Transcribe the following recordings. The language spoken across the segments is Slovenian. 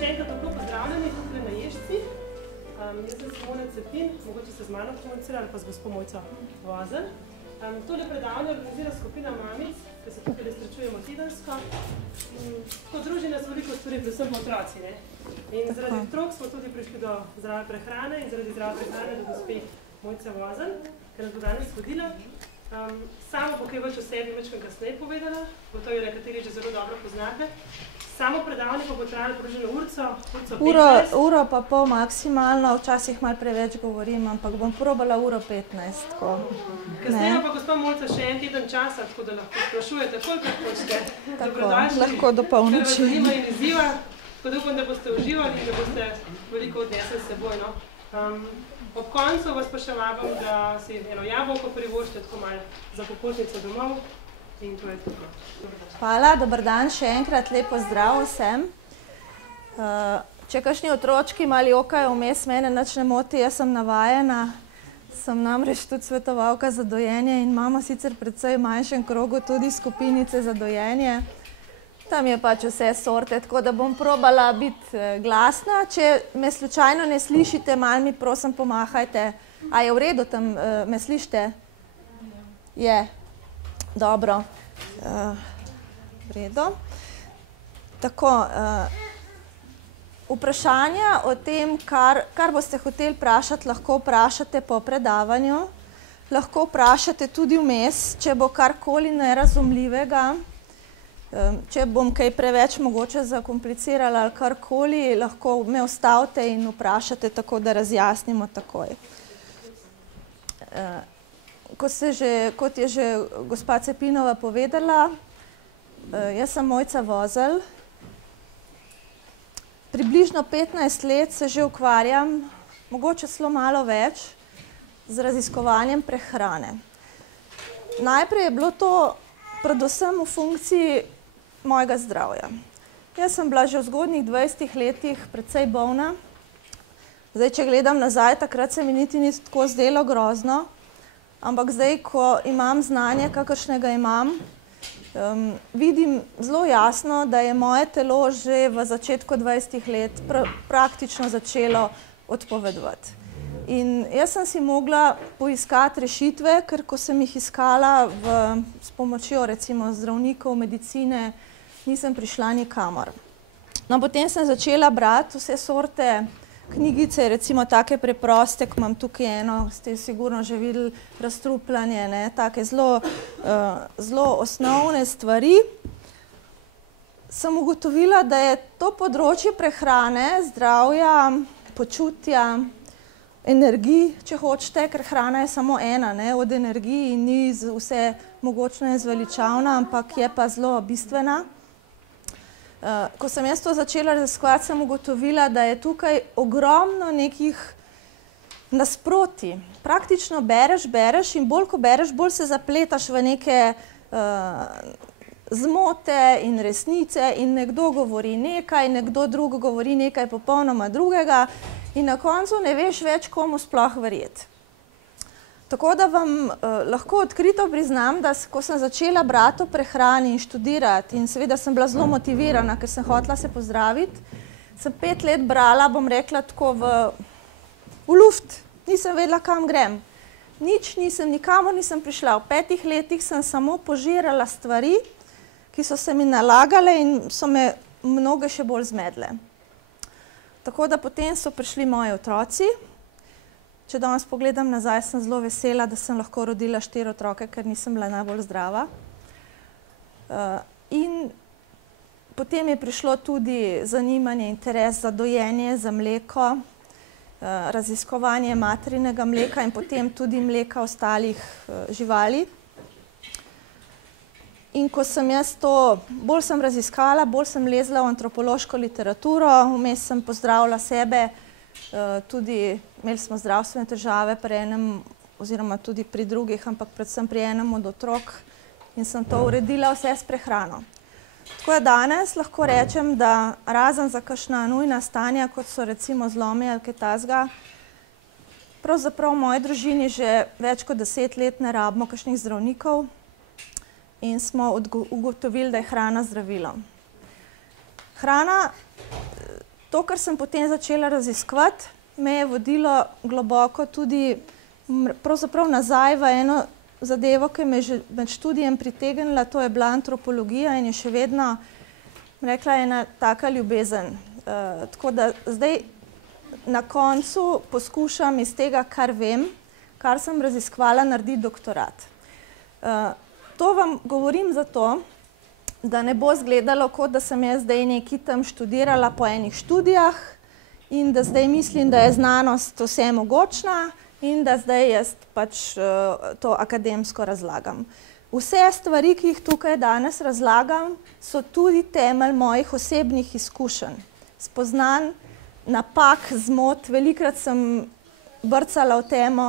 Še enkrat tako pozdravljeni tukaj na Ježci. Jaz sem Simona Cepin, mogoče se z mano komunicirali, pa z gospo Mojco Vozelj. Tole predavanje organizira skupina mamic, ki se tukaj srečujemo tedensko. Podruži nas veliko stvari, predvsem otroci. In zaradi otrok smo tudi prišli do zdrave prehrane in zaradi zdrave prehrane do gospe Mojce Vozelj, ki nas bo danes vodila. Samo bo kaj več o sebi večkrat kasneje povedala, gotovo je nekateri že zelo dobro poznate. Samo predavanje pa bo trajalo približno uro 15. Uro pa pol maksimalno, včasih malo preveč govorim, ampak bom probala uro 15. Kasneje pa gospa Mojca še en teden časa, tako da lahko sprašujete, kolikrat hočete. Tako, lahko do polnoči. Ker vas zanima in izziva, tako da upam, da boste uživali in da boste veliko odnesli s seboj. Ob koncu vas pa še vabim, da si eno jabolko privoščite tako malo za popotnico domov. In to je tako. Hvala, dober dan še enkrat, lepo zdrav vsem. Če kakšni otročki malo jokajo vmes, mene nič ne moti, jaz sem navajena. Sem namreč tudi svetovalka za dojenje in imamo sicer precej manjšem krogu tudi skupinice za dojenje. Tam je pač vse sorte, tako da bom probala biti glasna. Če me slučajno ne slišite, malo mi prosim pomahajte. A je v redu tam, me slišite? Je. Dobro. V redu. Tako, vprašanja o tem, kar boste hoteli vprašati, lahko vprašate po predavanju. Lahko vprašate tudi vmes, če bo karkoli nerazumljivega. Če bom kaj preveč mogoče zakomplicirala ali karkoli, lahko me ustavite in vprašate tako, da razjasnimo takoj. Kot je že gospa Cepinova povedala, jaz sem Mojca Vozelj. Približno 15 let se že ukvarjam, mogoče celo malo več, z raziskovanjem prehrane. Najprej je bilo to predvsem v funkciji mojega zdravja. Jaz sem bila že v zgodnjih 20 letih precej bolna. Zdaj, če gledam nazaj, takrat se mi niti ni tako zdelo grozno, ampak zdaj, ko imam znanje, kakršnega imam, vidim zelo jasno, da je moje telo že v začetku 20 let praktično začelo odpovedovati. In jaz sem si mogla poiskati rešitve, ker ko sem jih iskala s pomočjo recimo zdravnikov, medicine, nisem prišla nikamor. No, potem sem začela brati vse sorte knjigice, recimo take preproste, ko imam tukaj eno, ste sigurno že videli, razstrupljanje, take zelo osnovne stvari. Sem ugotovila, da je to področje prehrane, zdravja, počutja, energij, če hočete, ker hrana je samo ena od energij in ni vse mogočno in zveličavna, ampak je pa zelo bistvena. Ko sem jaz to začela raziskovati, sem ugotovila, da je tukaj ogromno nekih nasprotij. Praktično bereš in bolj ko bereš, bolj se zapletaš v neke zmote in resnice in nekdo govori nekaj, nekdo drug govori nekaj popolnoma drugega in na koncu ne veš več, komu sploh verjeti. Tako da vam lahko odkrito priznam, da ko sem začela brati o prehrani in študirati in seveda sem bila zelo motivirana, ker sem hotela se pozdraviti, sem 5 let brala, bom rekla tako v luft, nisem vedela, kam grem. Nič nisem, nikamor nisem prišla. V 5 letih sem samo požirala stvari, ki so se mi nalagale in so me mnoge še bolj zmedle. Tako da potem so prišli moji otroci. Če danes pogledam nazaj, sem zelo vesela, da sem lahko rodila 4 otroke, ker nisem bila najbolj zdrava. In potem je prišlo tudi zanimanje, interes za dojenje, za mleko, raziskovanje materinega mleka in potem tudi mleka ostalih živali. In ko sem jaz to, bolj sem raziskala, bolj sem lezla v antropološko literaturo, vmes sem pozdravila sebe, tudi imeli smo zdravstvene težave pri enem, oziroma tudi pri drugih, ampak predvsem pri enem od otrok in sem to uredila vse s prehrano. Tako da danes lahko rečem, da razen za kakšna nujna stanja, kot so recimo zlomi ali kaj takega, pravzaprav v moji družini že več kot 10 let ne rabimo kakšnih zdravnikov in smo ugotovili, da je hrana zdravilo. Hrana to, kar sem potem začela raziskovati, me je vodilo globoko tudi pravzaprav nazaj v eno zadevo, ki me je že med študijem pritegnila, to je bila antropologija in je še vedno, rekla, ena taka ljubezen. Tako da zdaj na koncu poskušam iz tega, kar vem, kar sem raziskovala, narediti doktorat. To vam govorim zato, da ne bo izgledalo, kot da sem jaz zdaj nekaj tam študirala po enih študijah in da zdaj mislim, da je znanost vse mogočna in da zdaj jaz pač to akademsko razlagam. Vse stvari, ki jih tukaj danes razlagam, so tudi temelj mojih osebnih izkušenj. Spoznanj, napak, zmot, velikokrat sem brcala v temo,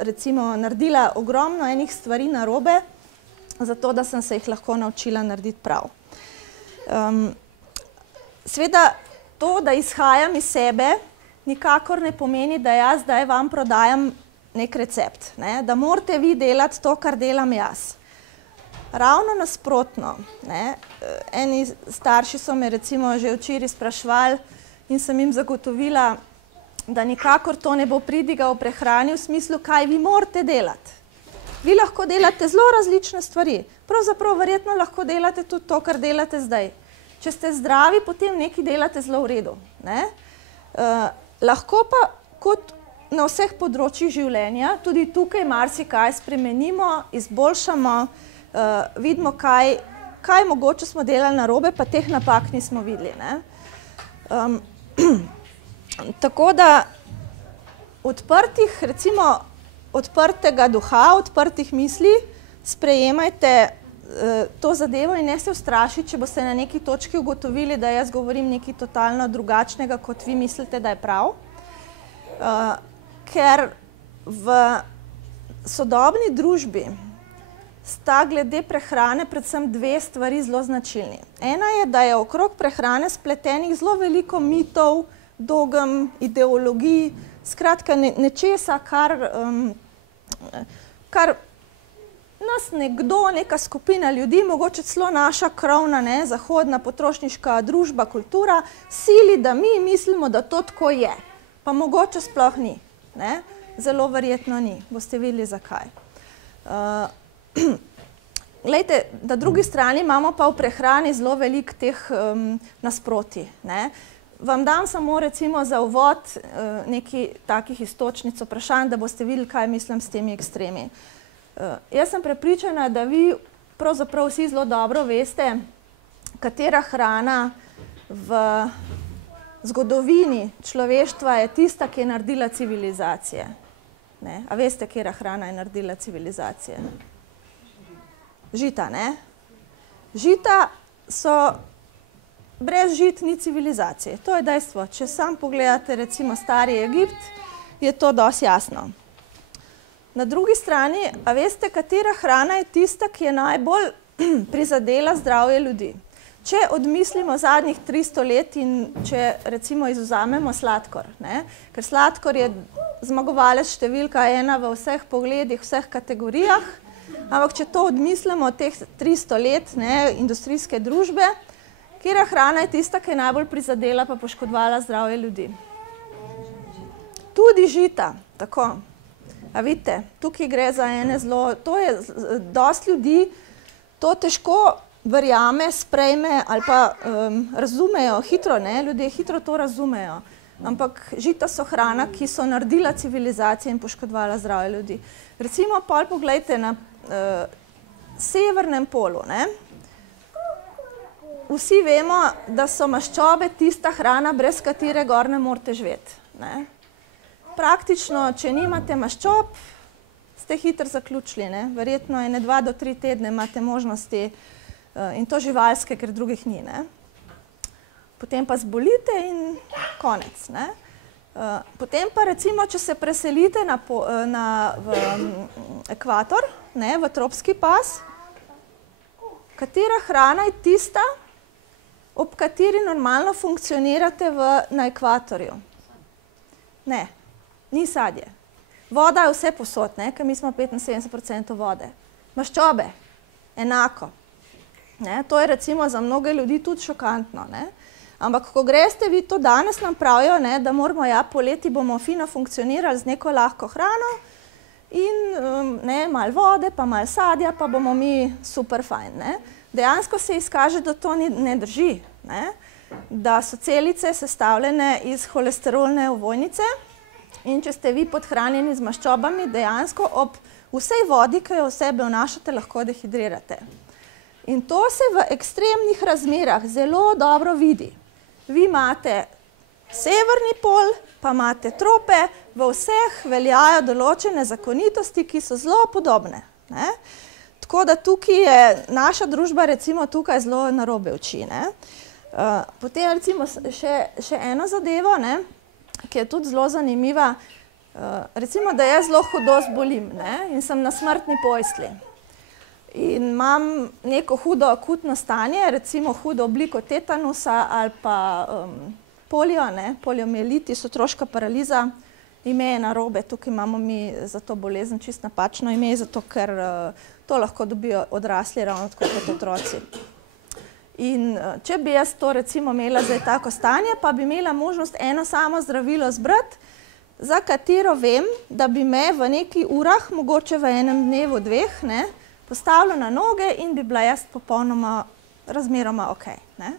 recimo naredila ogromno enih stvari narobe, zato da sem se jih lahko naučila narediti prav. Seveda to, da izhajam iz sebe, nikakor ne pomeni, da jaz zdaj vam prodajam nek recept, ne? Da morate vi delati to, kar delam jaz. Ravno nasprotno, ne? Eni starši so me recimo že včeraj spraševali in sem jim zagotovila, da nikakor to ne bo pridiga o prehrani v smislu, kaj vi morate delati. Vi lahko delate zelo različne stvari. Pravzaprav verjetno lahko delate tudi to, kar delate zdaj. Če ste zdravi, potem nekaj delate zelo v redu, ne? Lahko pa kot na vseh področjih življenja tudi tukaj marsikaj spremenimo, izboljšamo, vidimo, kaj mogoče smo delali narobe, pa teh napak nismo videli, ne? Tako da odprtega duha, odprtih misli, sprejemajte to zadevo in ne se ustrašiti, če boste na neki točki ugotovili, da jaz govorim nekaj totalno drugačnega, kot vi mislite, da je prav. Ker v sodobni družbi sta glede prehrane predvsem dve stvari zelo značilni. Ena je, da je okrog prehrane spletenih zelo veliko mitov, dogem, ideologij, skratka nečesa, kar nas nekdo, neka skupina ljudi, mogoče celo naša krovna, ne, zahodna potrošniška družba, kultura, sili, da mi mislimo, da to tako je. Pa mogoče sploh ni, ne? Zelo verjetno ni. Boste videli, zakaj. Glejte, na drugi strani imamo pa v prehrani zelo veliko teh nasprotij, ne? Vam dam samo recimo za uvod nekaj takih iztočnic vprašanj, da boste videli, kaj mislim s temi ekstremi. Jaz sem prepričana, da vi pravzaprav vsi zelo dobro veste, katera hrana v zgodovini človeštva je tista, ki je naredila civilizacije. Ne? A veste, katera hrana je naredila civilizacije? Žita, ne? Žita so, brez žit ni civilizacije. To je dejstvo. Če sam pogledate recimo stari Egipt, je to dosti jasno. Na drugi strani, a veste, katera hrana je tista, ki je najbolj prizadela zdravje ljudi? Če odmislimo zadnjih 300 let in če recimo izvzamemo sladkor, ne? Ker sladkor je zmagovalec številka 1 v vseh pogledih, vseh kategorijah, ampak če to odmislimo od teh 300 let, ne, industrijske družbe, katera hrana je tista, ki je najbolj prizadela pa poškodovala zdravje ljudi? Tudi žita, tako. A vidite, tukaj gre za ene zelo, to je dosti ljudi, to težko verjame, sprejme ali pa razumejo hitro, ne, ljudje hitro to razumejo, ampak žita so hrana, ki so naredila civilizacije in poškodovala zdravje ljudi. Recimo, pol poglejte na severnem polu, ne, vsi vemo, da so maščobe tista hrana, brez katere gor ne morete živeti, ne. Praktično, če nimate maščob, ste hitro zaključili, ne? Verjetno ene 2 do 3 tedne imate možnosti, in to živalske, ker drugih ni, ne? Potem pa zbolite in konec, ne? Potem pa recimo, če se preselite v ekvator, ne, v tropski pas, katera hrana je tista, ob kateri normalno funkcionirate na ekvatorju? Ne. Ni sadje. Voda je vse posod, ne, ker mi smo 75% vode. Maščobe, enako. Ne, to je recimo za mnoge ljudi tudi šokantno, ne. Ampak, ko greste, vi to danes nam pravijo, ne, da moramo, ja, poleti bomo fino funkcionirali z neko lahko hrano in malo vode, pa malo sadja, pa bomo mi super fajn. Ne. Dejansko se izkaže, da to ne drži, ne, da so celice sestavljene iz holesterolne ovojnice in če ste vi podhranjeni z maščobami, dejansko ob vsej vodi, ki jo v sebe vnašate, lahko dehidrirate. In to se v ekstremnih razmerah zelo dobro vidi. Vi imate severni pol, pa imate trope, v vseh veljajo določene zakonitosti, ki so zelo podobne. Ne? Tako da tukaj je naša družba recimo tukaj zelo narobe uči. Ne? Potem recimo še eno zadevo, ne? Ki je tudi zelo zanimiva. Recimo, da jaz zelo hudo zbolim, ne? In sem na smrtni postelji. In imam neko hudo akutno stanje, recimo hudo obliko tetanusa ali pa polio, ne? Poliomielitis, otroška paraliza. Ime je narobe, tukaj imamo mi za to bolezen čisto napačno ime, zato ker to lahko dobijo odrasli ravno tako kot otroci. In če bi jaz to recimo imela zdaj tako stanje, pa bi imela možnost eno samo zdravilo zbrati, za katero vem, da bi me v nekaj urah, mogoče v enem dnevu, dveh, ne, postavilo na noge in bi bila jaz popolnoma razmeroma okej. Ne.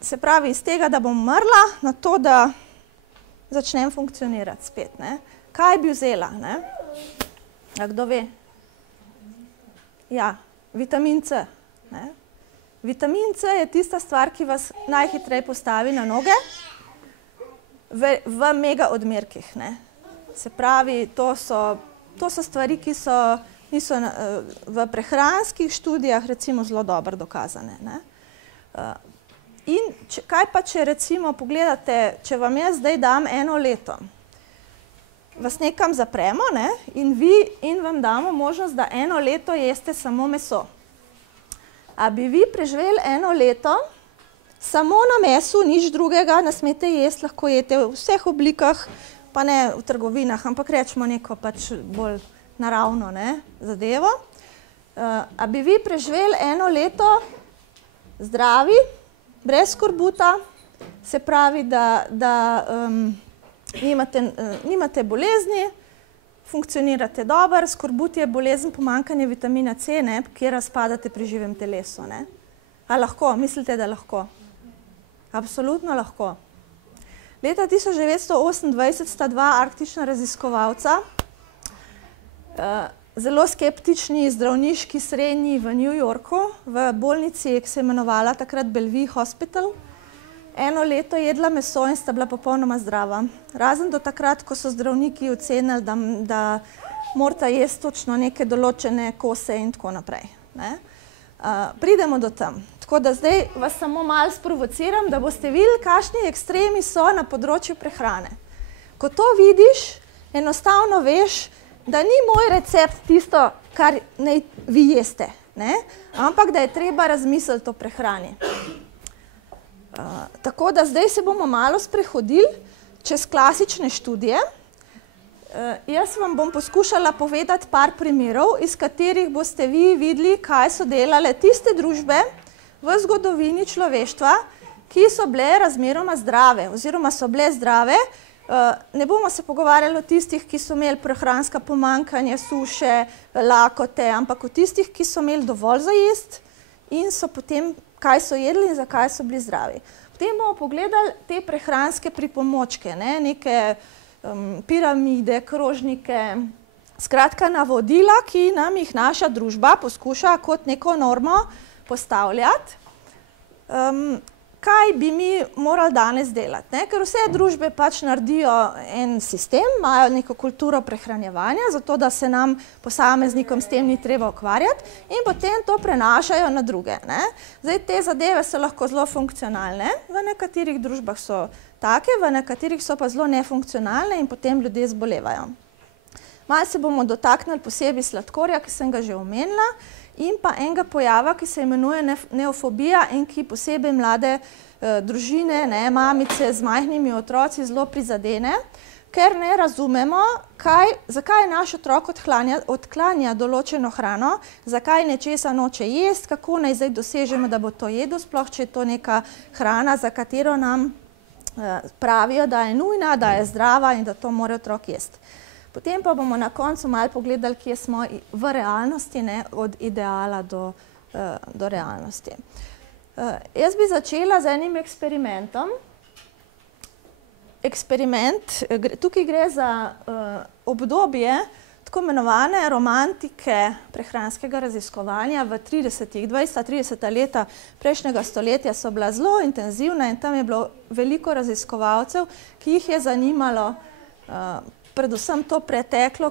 Se pravi, iz tega, da bom umrla, na to, da začnem funkcionirati spet. Ne. Kaj bi vzela? Ne? A kdo ve? Ja, vitamin C. Ne? Vitamin C je tista stvar, ki vas najhitreje postavi na noge v mega odmerkih. Ne? Se pravi, to so stvari, ki niso v prehranskih študijah recimo zelo dobro dokazane. Ne? In kaj pa, če recimo pogledate, če vam jaz zdaj dam eno leto, vas nekam zapremo, ne? In vam damo možnost, da eno leto jeste samo meso. A bi vi preživeli eno leto samo na mesu, nič drugega, ne smete jesti, lahko jete v vseh oblikah, pa ne v trgovinah, ampak rečemo neko pač bolj naravno, ne, zadevo. A bi vi preživeli eno leto zdravi, brez skorbuta, se pravi, da nimate bolezni, funkcionirate dobro, skorbut je bolezen pomanjkanja vitamina C, ne, kjer razpadate pri živem telesu. Ne. A lahko? Mislite, da lahko? Absolutno lahko. Leta 1928 sta dva arktična raziskovalca, zelo skeptični zdravniški srednji v New Yorku, v bolnici, ki se je imenovala takrat Bellevue Hospital, eno leto jedla meso in sta bila popolnoma zdrava. Razen do takrat, ko so zdravniki ocenili, da morata jesti točno neke določene kose in tako naprej. Ne? Pridemo do tam. Tako da zdaj vas samo malo sprovociram, da boste videli, kakšni ekstremi so na področju prehrane. Ko to vidiš, enostavno veš, da ni moj recept tisto, kar naj vi jeste, ne? Ampak da je treba razmisliti o prehrani. Tako da zdaj se bomo malo sprehodili čez klasične študije. Jaz vam bom poskušala povedati par primerov, iz katerih boste vi videli, kaj so delale tiste družbe v zgodovini človeštva, ki so bile razmeroma zdrave oziroma so bile zdrave. Ne bomo se pogovarjali o tistih, ki so imeli prehranska pomanjkanja, suše, lakote, ampak o tistih, ki so imeli dovolj za jesti in so potem, kaj so jedli in zakaj so bili zdravi. Potem bomo pogledali te prehranske pripomočke, ne? Neke piramide, krožnike, skratka navodila, ki nam jih naša družba poskuša kot neko normo postavljati. Kaj bi mi morali danes delati? Ne? Ker vse družbe pač naredijo en sistem, imajo neko kulturo prehranjevanja, zato da se nam posameznikom s tem ni treba ukvarjati in potem to prenašajo na druge. Ne? Zdaj, te zadeve so lahko zelo funkcionalne, v nekaterih družbah so take, v nekaterih so pa zelo nefunkcionalne in potem ljudje zbolevajo. Malo se bomo dotaknili posebej sladkorja, ki sem ga že omenila, in pa enega pojava, ki se imenuje neofobija in ki posebej mlade družine, ne, mamice z majhnimi otroci zelo prizadene, ker ne razumemo, zakaj naš otrok odklanja določeno hrano, zakaj nečesa noče jesti, kako naj zdaj dosežemo, da bo to jedel, sploh če je to neka hrana, za katero nam pravijo, da je nujna, da je zdrava in da to mora otrok jesti. Potem pa bomo na koncu malo pogledali, kje smo v realnosti, ne, od ideala do realnosti. Jaz bi začela z enim eksperimentom. Tukaj gre za obdobje tako imenovane romantike prehranskega raziskovanja v 20-30 leta prejšnjega stoletja so bila zelo intenzivna in tam je bilo veliko raziskovalcev, ki jih je zanimalo predvsem to preteklo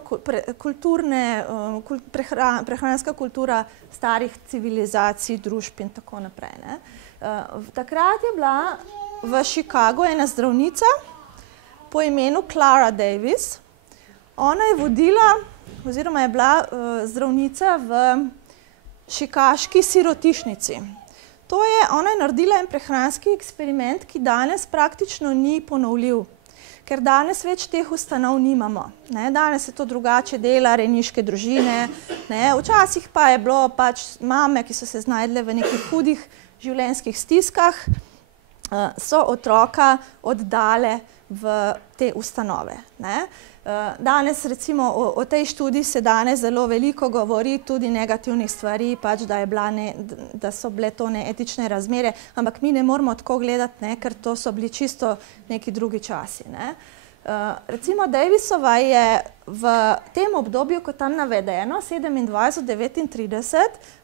prehranska kultura starih civilizacij, družb in tako naprej. Takrat je bila v Chicagu ena zdravnica po imenu Clara Davis. Ona je vodila oziroma je bila zdravnica v Chicaški sirotišnici. Ona je naredila en prehranski eksperiment, ki danes praktično ni ponovljiv, ker danes več teh ustanov nimamo. Danes se to drugače dela, rejniške družine. Včasih pa je bilo pač mame, ki so se znajdle v nekih hudih življenjskih stiskah, so otroka oddale v te ustanove. Danes recimo o tej študiji se danes zelo veliko govori, tudi negativnih stvari, pač da so bile to neetične razmere, ampak mi ne moramo tako gledati, ker to so bili čisto neki drugi časi. Recimo Davisova je v tem obdobju, kot tam navedeno, 27-39,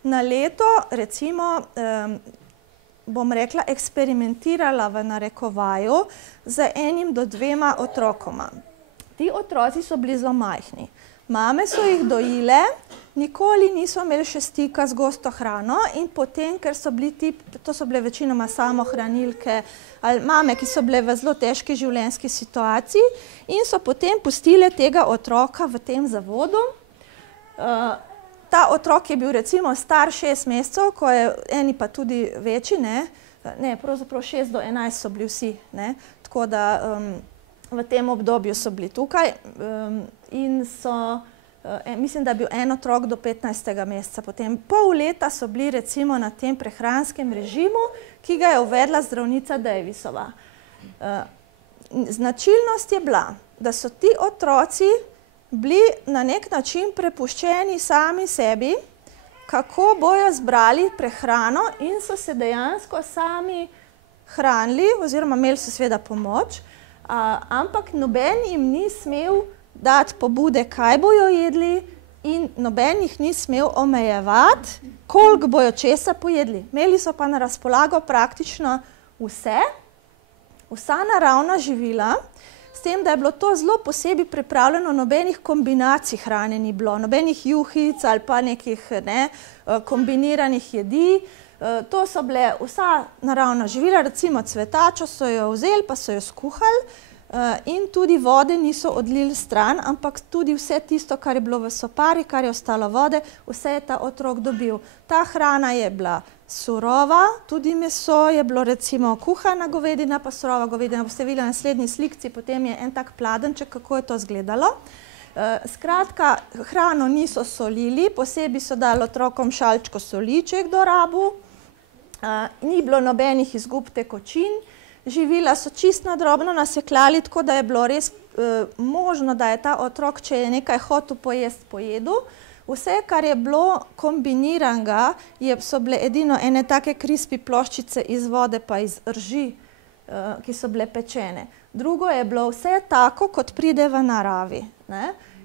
na leto recimo bom rekla, eksperimentirala v narekovaju z 1 do 2 otrokoma. Ti otroci so bili zelo majhni. Mame so jih dojile, nikoli niso imeli še stika z gosto hrano in potem, ker so bili to so bile večinoma samohranilke ali mame, ki so bile v zelo težki življenjski situaciji in so potem pustile tega otroka v tem zavodu. Ta otrok je bil recimo star 6 mesecev, ko je eni pa tudi večji, pravzaprav 6 do 11 so bili vsi, tako da v tem obdobju so bili tukaj in mislim, da je bil en otrok do 15. meseca. Potem pol leta so bili recimo na tem prehranskem režimu, ki ga je uvedla zdravnica Davisova. Značilnost je bila, da so ti otroci bili na nek način prepuščeni sami sebi, kako bojo zbrali prehrano in so se dejansko sami hranili, oziroma imeli so seveda pomoč, ampak noben jim ni smel dati pobude, kaj bojo jedli in noben jih ni smel omejevati, koliko bojo česa pojedli. Imeli so pa na razpolago praktično vsa naravna živila, s tem, da je bilo to zelo posebej pripravljeno, nobenih kombinacij hrane ni bilo, nobenih juhic ali pa nekih kombiniranih jedi. To so bile vsa naravna živila, recimo cvetačo so jo vzeli, pa so jo skuhali in tudi vode niso odlili stran, ampak tudi vse tisto, kar je bilo v sopari, kar je ostalo vode, vse je ta otrok dobil. Ta hrana je bila surova, tudi meso je bilo recimo kuhana govedina, pa surova govedina. Boste videli na naslednji slikci, potem je en tak pladenček, kako je to izgledalo. Skratka, hrano niso solili, posebej so dali otrokom šalčko soli, če je kdo rabil. Ni bilo nobenih izgub tekočin, živila so čisto drobno nasekljali, tako da je bilo res možno, da je ta otrok, če je nekaj hotel pojesti, pojedel. Vse, kar je bilo kombiniranega, so bile edino ene take krispi ploščice iz vode pa iz rži, ki so bile pečene. Drugo je bilo vse tako, kot pride v naravi,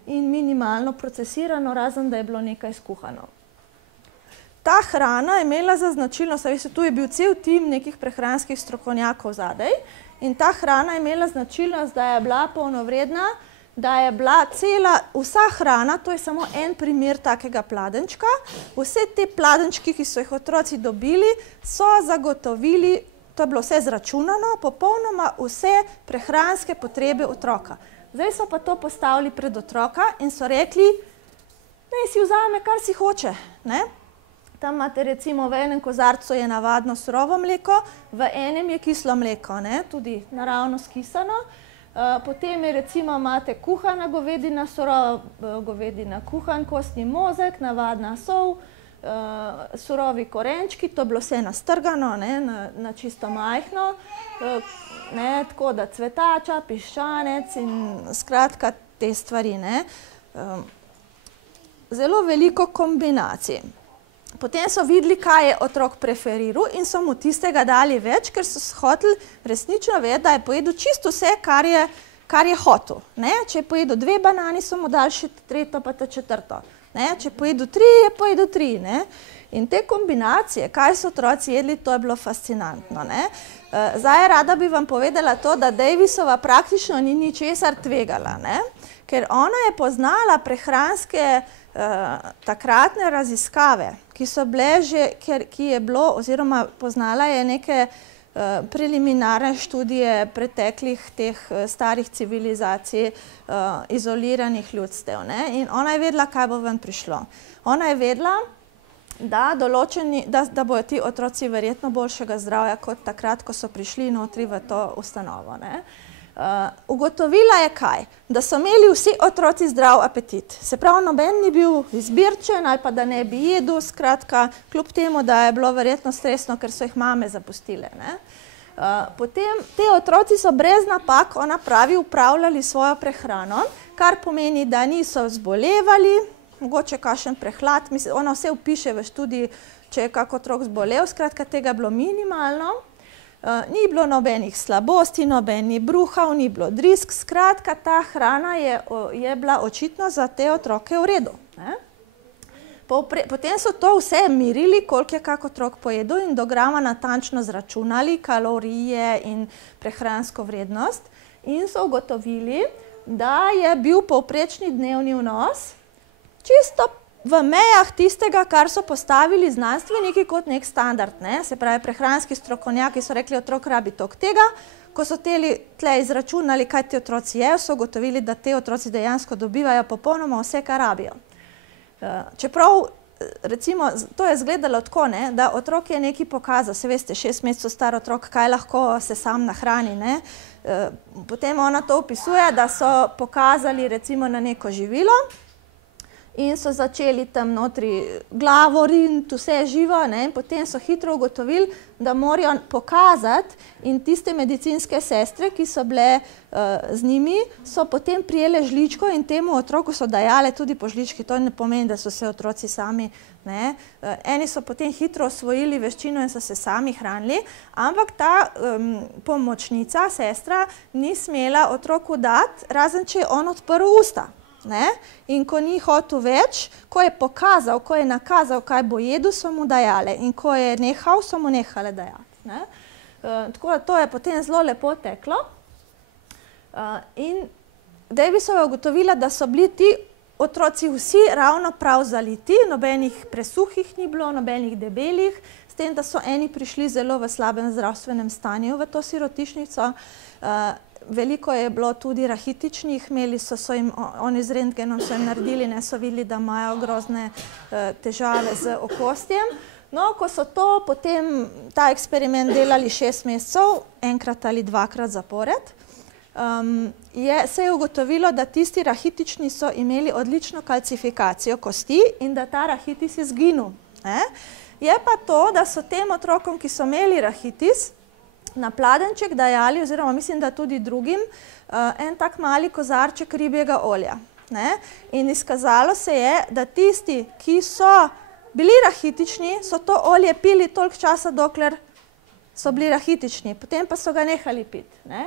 in minimalno procesirano, razen da je bilo nekaj skuhano. Ta hrana je imela za značilnost, tu je bil cel tim nekih prehranskih strokovnjakov zadaj, in ta hrana je imela značilnost, da je bila polnovredna, da je bila vsa hrana, to je samo en primer takega pladenčka, vse te pladenčki, ki so jih otroci dobili, so zagotovili, to je bilo vse zračunano, popolnoma vse prehranske potrebe otroka. Zdaj so pa to postavili pred otroka in so rekli, naj si vzame, kar si hoče. Tam imate recimo v enem kozarcu je navadno surovo mleko, v enem je kislo mleko, tudi naravno skisano. Potem je recimo imate kuhana govedina, surova govedina, kuhan kostni mozek, navadna sol, surovi korenčki, to je bilo vse nastrgano, na čisto majhno, tako da cvetača, piščanec in skratka te stvari. Zelo veliko kombinacij. Potem so videli, kaj je otrok preferiral in so mu tistega dali več, ker so hoteli resnično vedeti, da je pojedel čisto vse, kar je hotel. Če je pojedel 2 banani, so mu dali še 3. pa ta 4. Če je pojedel 3, je pojedel 3. In te kombinacije, kaj so otroci jedli, to je bilo fascinantno. Zdaj rada bi vam povedala to, da Davisova praktično ni ničesar tvegala, ker ona je poznala prehranske takratne raziskave, ki so bile že, ki je bilo, oziroma poznala je neke preliminarne študije preteklih teh starih civilizacij, izoliranih ljudstev. In ona je vedela, kaj bo ven prišlo. Ona je vedela, da bojo ti otroci verjetno boljšega zdravja kot takrat, ko so prišli notri v to ustanovo. Ugotovila je kaj? Da so imeli vsi otroci zdrav apetit. Se pravi, noben ni bil izbirčen ali pa da ne bi jedel, skratka, kljub temu, da je bilo verjetno stresno, ker so jih mame zapustile. Potem te otroci so brez napak, ona pravi, upravljali svojo prehrano, kar pomeni, da niso zbolevali, mogoče kakšen prehlad, ona vse opiše v študiji, če je kak otrok zbolel, skratka, tega je bilo minimalno. Ni bilo nobenih slabosti, nobenih bruhav, ni bilo drisk, skratka, ta hrana je bila očitno za te otroke v redu. Potem so to vse merili, koliko je kak otrok pojedel in do grama natančno zračunali kalorije in prehransko vrednost in so ugotovili, da je bil povprečni dnevni vnos čisto v mejah tistega, kar so postavili znanstveniki kot nek standard. Se pravi, prehranski strokovnjaki so rekli, otrok rabi toliko tega, ko so tle izračunali, kaj ti otroci jejo, so ugotovili, da te otroci dejansko dobivajo popolnoma vse, kar rabijo. Čeprav, recimo, to je izgledalo tako, da otrok je nekaj pokazal, se veste, 6 mesecev star otrok, kaj lahko se sam nahrani. Potem ona to opisuje, da so pokazali recimo na neko živilo, in so začeli tam notri glavo riniti, vse živo, in potem so hitro ugotovili, da morajo pokazati in tiste medicinske sestre, ki so bile z njimi, so potem prijele žličko in temu otroku so dajale tudi po žlički. To ne pomeni, da so se otroci sami, eni so potem hitro osvojili veščino in so se sami hranili, ampak ta pomočnica, sestra, ni smela otroku dati, razen če je on odprl usta. In ko ni hotel več, ko je pokazal, ko je nakazal, kaj bo jedel, so mu dajale. In ko je nehal, so mu nehale dajati. Tako da to je potem zelo lepo teklo. In Davisova je ugotovila, da so bili ti otroci vsi ravno prav zaliti, nobenih presuhih ni bilo, nobenih debelih, s tem, da so eni prišli zelo v slabem zdravstvenem stanju v to sirotišnico. Veliko je bilo tudi rahitičnih, imeli so jim, oni z rentgenom so jim naredili, so videli, da imajo grozne težave z okostjem. No, ko so to potem ta eksperiment delali 6 mesecev, enkrat ali dvakrat zapored, se je ugotovilo, da tisti rahitični so imeli odlično kalcifikacijo kosti in da ta rahitis je izginil. Je pa to, da so tem otrokom, ki so imeli rahitis, na pladenček dajali, oziroma mislim, da tudi drugim, en tak mali kozarček ribjega olja. In izkazalo se je, da tisti, ki so bili rahitični, so to olje pili toliko časa, dokler so bili rahitični, potem pa so ga nehali piti.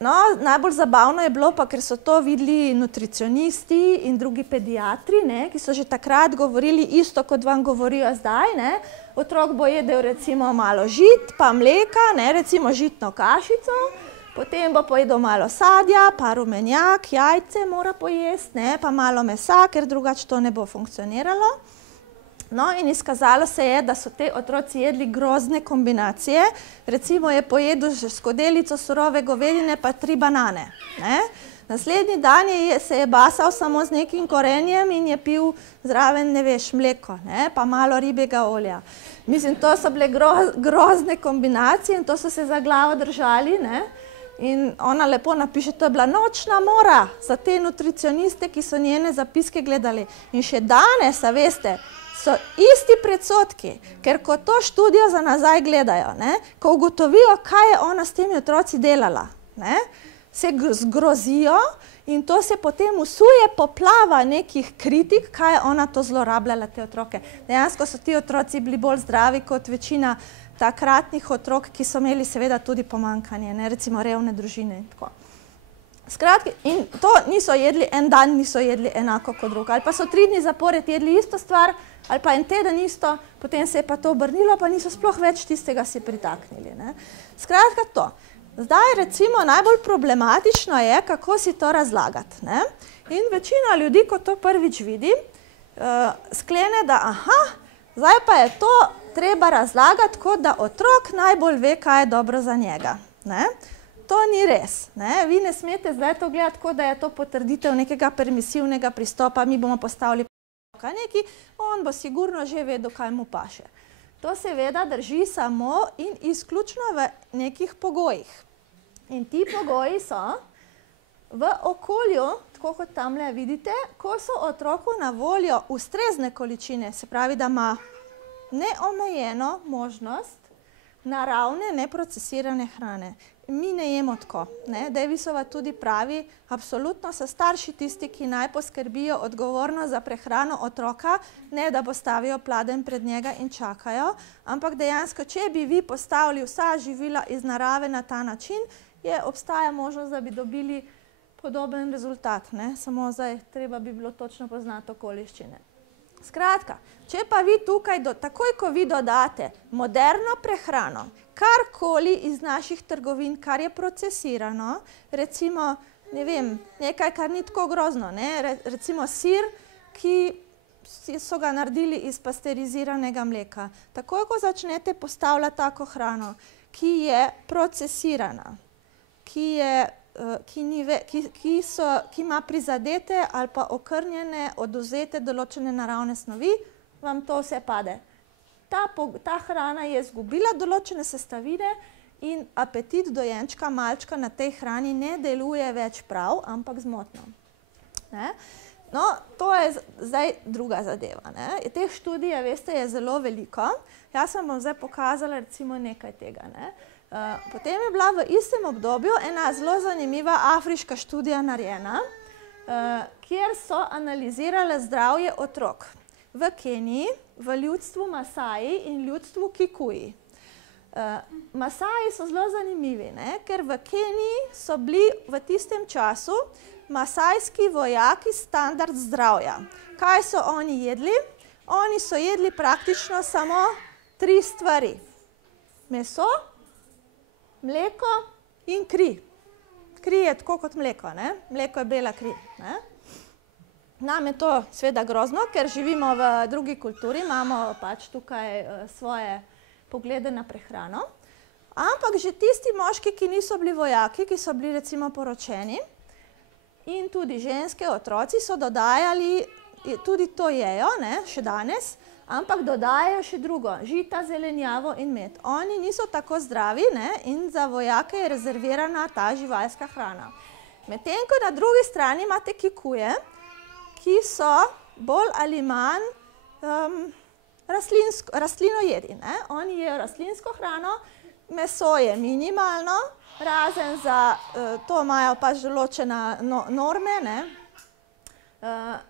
No, najbolj zabavno je bilo pa, ker so to videli nutricionisti in drugi pediatri, ki so že takrat govorili isto, kot vam govorijo zdaj. Otrok bo jedel recimo malo žit, pa mleka, recimo žitno kašico, potem bo pojedel malo sadja, pa rumenjak, jajce mora pojesti, pa malo mesa, ker drugače to ne bo funkcioniralo. No, in izkazalo se je, da so te otroci jedli grozne kombinacije. Recimo je pojedel skodelico surove govedine pa 3 banane. Naslednji dan se je basal samo z nekim korenjem in je pil zraven, ne veš, mleko, pa malo ribjega olja. Mislim, to so bile grozne kombinacije in to so se za glavo držali. In ona lepo napiše, to je bila nočna mora za te nutricioniste, ki so njene zapiske gledali. In še danes, a veste, so isti predsodki, ker ko to študijo za nazaj gledajo, ne, ko ugotovijo, kaj je ona s temi otroci delala, ne, se zgrozijo in to se potem usuje poplava nekih kritik, kaj je ona to zlorabljala te otroke. Dejansko so ti otroci bili bolj zdravi kot večina takratnih otrok, ki so imeli seveda tudi pomanjkanje, ne, recimo revne družine in tako. Skratka, in to niso jedli, en dan niso jedli enako kot drug, ali pa so 3 dni zapored jedli isto stvar, ali pa en teden isto, potem se je pa to obrnilo, pa niso sploh več tistega si pritaknili, ne. Skratka to. Zdaj recimo najbolj problematično je, kako si to razlagati, ne. In večina ljudi, ko to prvič vidi, sklene, da aha, zdaj pa je to treba razlagati, kot da otrok najbolj ve, kaj je dobro za njega, ne. To ni res, ne. Vi ne smete zdaj to gledati, kot da je to potrditev nekega permisivnega pristopa, mi bomo postavili kaj neki, on bo sigurno že vedel, kaj mu paše. To seveda drži samo in izključno v nekih pogojih. In ti pogoji so v okolju, tako kot tamle vidite, ko so otroku na voljo ustrezne količine, se pravi, da ima neomejeno možnost naravne, neprocesirane hrane. Mi ne jemo tako, ne. Davisova tudi pravi, absolutno so starši tisti, ki naj poskrbijo odgovorno za prehrano otroka, ne da postavijo pladenj pred njega in čakajo, ampak dejansko, če bi vi postavili vsa živila iz narave na ta način, obstaja možnost, da bi dobili podoben rezultat, ne. Samo zdaj treba bi bilo točno poznati okoliščine. Skratka, če pa vi tukaj, takoj ko vi dodate moderno prehrano, karkoli iz naših trgovin, kar je procesirano, recimo, ne vem, nekaj, kar ni tako grozno, ne, recimo sir, ki so ga naredili iz pasteriziranega mleka. Takoj, ko začnete postavljati tako hrano, ki je procesirana, ki ima prizadete ali pa okrnjene, odvzete določene naravne snovi, vam to vse pade. Ta hrana je izgubila določene sestavine in apetit dojenčka, malčka na tej hrani ne deluje več prav, ampak zmotno. Ne? No, to je zdaj druga zadeva, ne. Teh študij, veste, je zelo veliko. Jaz vam bom zdaj pokazala recimo nekaj tega, ne. Potem je bila v istem obdobju ena zelo zanimiva afriška študija narejena, kjer so analizirale zdravje otrok v Keniji, v ljudstvu Masaji in ljudstvu Kikuji. Masaji so zelo zanimivi, ne, ker v Keniji so bili v tistem času masajski vojaki standard zdravja. Kaj so oni jedli? Oni so jedli praktično samo 3 stvari. Meso, mleko in kri. Kri je tako kot mleko, ne? Mleko je bela kri, ne? Nam je to seveda grozno, ker živimo v drugi kulturi, imamo pač tukaj svoje poglede na prehrano. Ampak že tisti moški, ki niso bili vojaki, ki so bili recimo poročeni, in tudi ženske, otroci so dodajali, tudi to jejo, ne, še danes, ampak dodajajo še drugo, žita, zelenjavo in med. Oni niso tako zdravi, ne, in za vojake je rezervirana ta živalska hrana. Medtem ko na drugi strani imate Kikuje, ki so bolj ali manj rastlinojedi, ne. Oni jejo rastlinsko hrano, meso je minimalno, razen za to imajo pač določene norme, ne.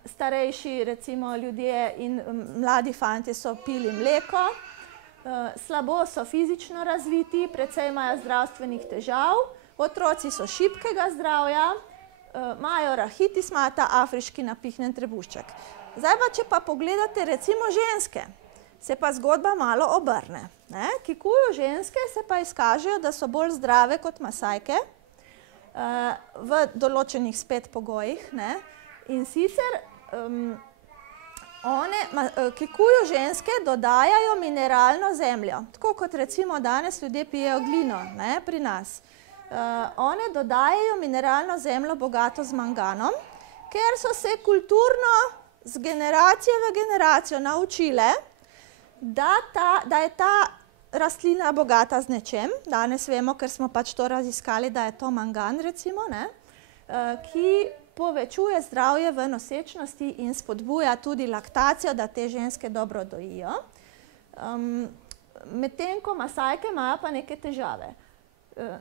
Starejši recimo ljudje in mladi fantje so pili mleko, slabo so fizično razviti, precej imajo zdravstvenih težav, otroci so šibkega zdravja, imajo rahitis, imajo ta afriški napihnjen trebušček. Zdaj pa, če pa pogledate recimo ženske, se pa zgodba malo obrne, ne. Kikuju ženske se pa izkažejo, da so bolj zdrave kot Masajke, v določenih spet pogojih, ne. In sicer Kikuju ženske dodajajo mineralno zemljo, tako kot recimo danes ljudje pijejo glino, ne, pri nas. One dodajajo mineralno zemljo bogato z manganom, ker so se kulturno z generacije v generacijo naučile, da je ta rastlina bogata z nečem, danes vemo, ker smo pač to raziskali, da je to mangan recimo, ne, ki povečuje zdravje v nosečnosti in spodbuja tudi laktacijo, da te ženske dobro dojijo. Medtem ko masajke imajo pa neke težave.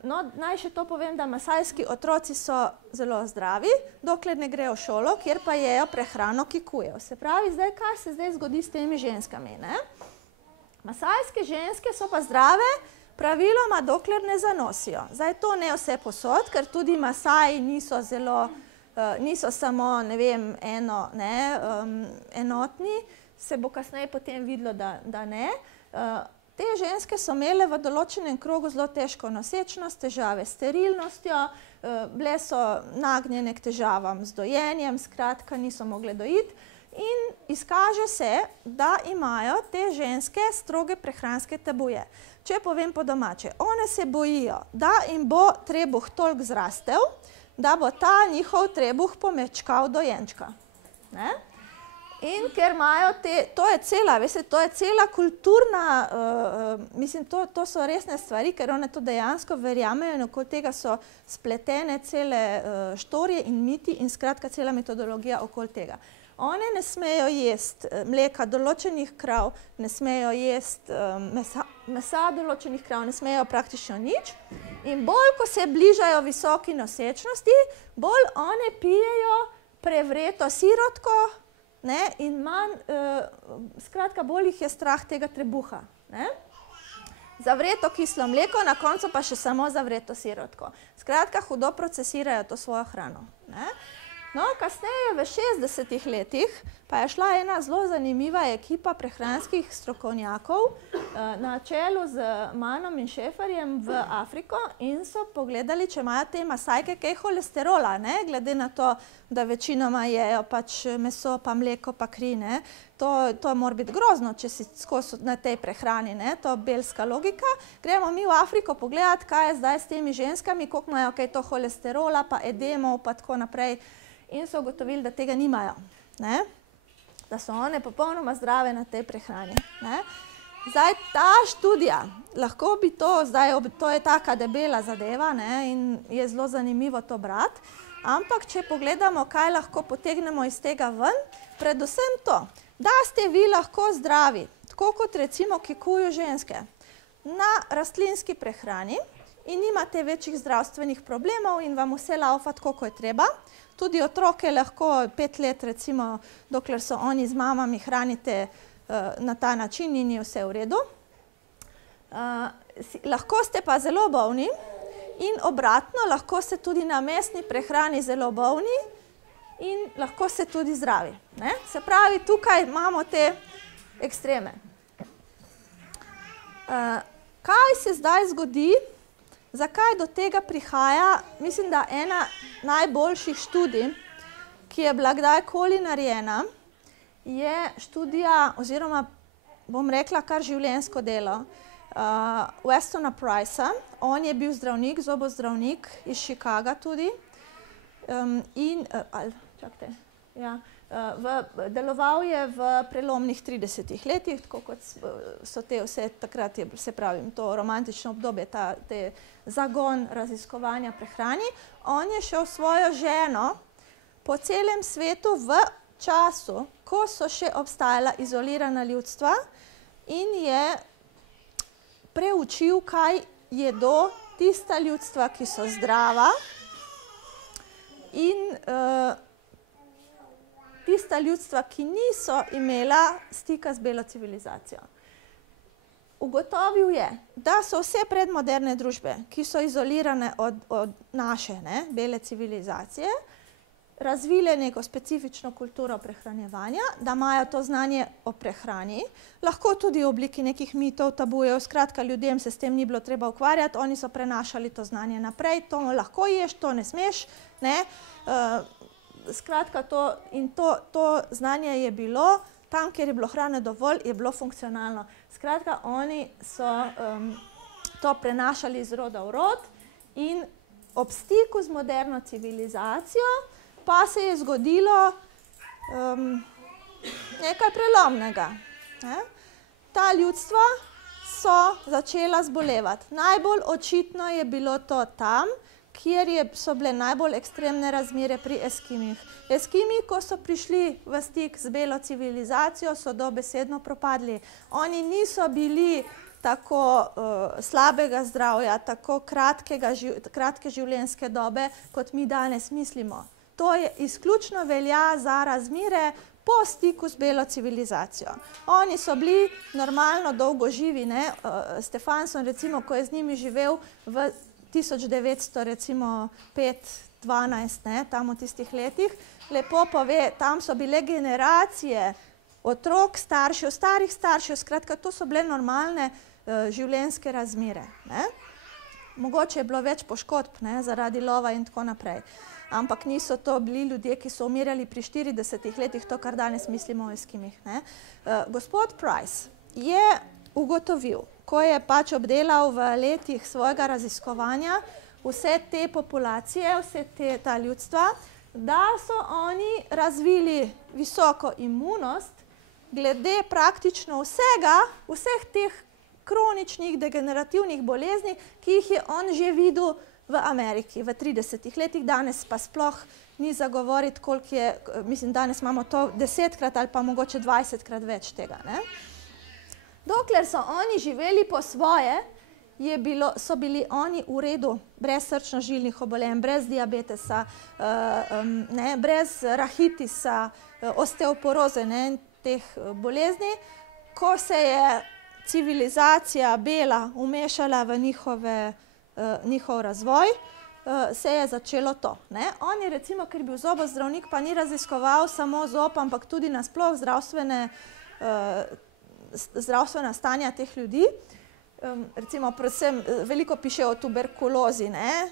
No, naj še to povem, da masajski otroci so zelo zdravi, dokler ne grejo v šolo, kjer pa jejo prehrano kikujev. Se pravi, zdaj, kaj se zdaj zgodi s temi ženskami, ne? Masajske ženske so pa zdrave, praviloma, dokler ne zanosijo. Zdaj, to ne vse posod, ker tudi masaji niso zelo, niso samo, ne vem, enotni, se bo kasneje potem videlo, da ne. Te ženske so imele v določenem krogu zelo težko nosečnost, težave s sterilnostjo, bile so nagnjene k težavam z dojenjem, skratka niso mogle dojiti in izkaže se, da imajo te ženske stroge prehranske tabuje. Če povem po domače, one se bojijo, da jim bo trebuh toliko zrastel, da bo ta njihov trebuh pomečkal dojenčka. Ne? In ker imajo to je cela kulturna, mislim, to so resne stvari, ker one to dejansko verjamejo in okoli tega so spletene cele štorije in miti in skratka cela metodologija okoli tega. One ne smejo jesti mleka določenih krav, ne smejo jesti mesa določenih krav, ne smejo praktično nič. In bolj, ko se bližajo visoki nosečnosti, bolj one pijejo prevreto sirotko, ne, in manj, skratka, bolj jih je strah tega trebuha. Ne. Zavreto kislo mleko, na koncu pa še samo zavreto sirotko. Skratka, hudo procesirajo to svojo hrano. Ne. No, kasneje v 60-ih letih pa je šla ena zelo zanimiva ekipa prehranskih strokovnjakov na čelu z Mannom in Šeferjem v Afriko in so pogledali, če imajo te masajke kaj holesterola, ne, glede na to, da večinoma jejo pač meso, pa mleko, pa kri, ne. To mora biti grozno, če si skozi na tej prehrani, ne, to belska logika. Gremo mi v Afriko pogledati, kaj je zdaj s temi ženskami, koliko imajo kaj to holesterola, pa edemov, pa tako naprej. In so ugotovili, da tega nimajo, ne? Da so one popolnoma zdrave na tej prehrani. Ne? Zdaj, ta študija, lahko bi to, zdaj, to je taka debela zadeva, ne? In je zelo zanimivo to brati, ampak če pogledamo, kaj lahko potegnemo iz tega ven, predvsem to, da ste vi lahko zdravi, tako kot recimo kikuju ženske, na rastlinski prehrani in nimate večjih zdravstvenih problemov in vam vse laufa tako, kot je treba. Tudi otroke lahko 5 let, recimo, dokler so oni z mamami, hranite na ta način in je vse v redu. Lahko ste pa zelo bolni in obratno, lahko ste tudi na mesni prehrani zelo bolni in lahko ste tudi zdravi. Ne? Se pravi, tukaj imamo te ekstreme. Kaj se zdaj zgodi? Zakaj do tega prihaja? Mislim, da ena najboljših študij, ki je bila kdajkoli narejena, je študija, oziroma bom rekla kar življenjsko delo, Westona Pricea. On je bil zdravnik, zobozdravnik iz Chicaga tudi. Deloval je v prelomnih 30 letih, tako kot so te vse takrat, se pravi, to romantično obdobje, te zagon raziskovanja prehrani. On je šel svojo ženo po celem svetu v času, ko so še obstajala izolirana ljudstva in je preučil, kaj jedo tista ljudstva, ki so zdrava in tista ljudstva, ki niso imela stika z belo civilizacijo. Ugotovil je, da so vse predmoderne družbe, ki so izolirane od naše bele civilizacije, razvile neko specifično kulturo prehranjevanja, da imajo to znanje o prehrani, lahko tudi v obliki nekih mitov, tabujev, skratka, ljudem se s tem ni bilo treba ukvarjati, oni so prenašali to znanje naprej, to lahko ješ, to ne smeš, ne. Skratka, to znanje je bilo, tam, kjer je bilo hrane dovolj, je bilo funkcionalno. Skratka, oni so to prenašali iz roda v rod in ob stiku z moderno civilizacijo pa se je zgodilo nekaj prelomnega. Ta ljudstva so začela zbolevati. Najbolj očitno je bilo to tam, kjer so bile najbolj ekstremne razmere pri Eskimih. Eskimi, ko so prišli v stik z belo civilizacijo, so dobesedno propadli. Oni niso bili tako slabega zdravja, tako kratke življenjske dobe, kot mi danes mislimo. To je izključno velja za razmere po stiku z belo civilizacijo. Oni so bili normalno dolgoživi, ne? Stefanson, recimo, ko je z njimi živel v 1905-12, ne? Tam v tistih letih, lepo pove, tam so bile generacije otrok, staršev, starih staršev, skratka, to so bile normalne življenjske razmere, ne? Mogoče je bilo več poškodb, ne? Zaradi lova in tako naprej. Ampak niso to bili ljudje, ki so umirali pri 40 letih, to, kar danes mislimo o Eskimih, ne? Gospod Price je ugotovil, ko je pač obdelal v letih svojega raziskovanja vse te populacije, vse ta ljudstva, da so oni razvili visoko imunost glede praktično vseh teh kroničnih degenerativnih bolezni, ki jih je on že videl v Ameriki v 30 letih, danes pa sploh ni zagovoriti, koliko je, mislim, danes imamo to 10-krat ali pa mogoče 20-krat več tega, ne? Dokler so oni živeli po svoje, so bili oni v redu, brez srčno-žilnih obolenj, brez diabetesa, ne, brez rahitisa, osteoporoze, ne, teh bolezni. Ko se je civilizacija bela umešala v njihov razvoj, se je začelo to, ne. On je recimo, ker je bil zobozdravnik, pa ni raziskoval samo zob, ampak tudi nasploh zdravstvena stanja teh ljudi. Recimo, predvsem veliko piše o tuberkulozi, ne,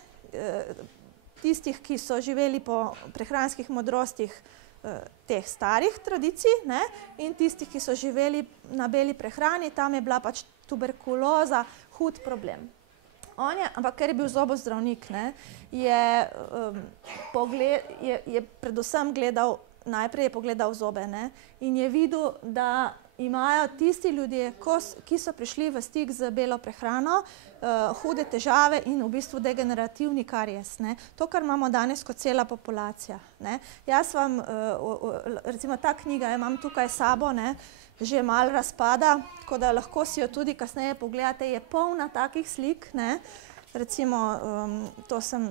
tistih, ki so živeli po prehranskih modrostih teh starih tradicij, ne, in tistih, ki so živeli na beli prehrani, tam je bila pač tuberkuloza hud problem. Ampak ker je bil zobozdravnik, ne, je predvsem gledal, najprej je pogledal zobe, ne, in je videl, da imajo tisti ljudje, ki so prišli v stik z belo prehrano, hude težave in v bistvu degenerativni karies, ne. To, kar imamo danes kot cela populacija, ne. Jaz vam, recimo ta knjiga, imam tukaj sabo, ne, že malo razpada, tako da lahko si jo tudi kasneje pogledate, je polna takih slik, ne. Recimo, to sem,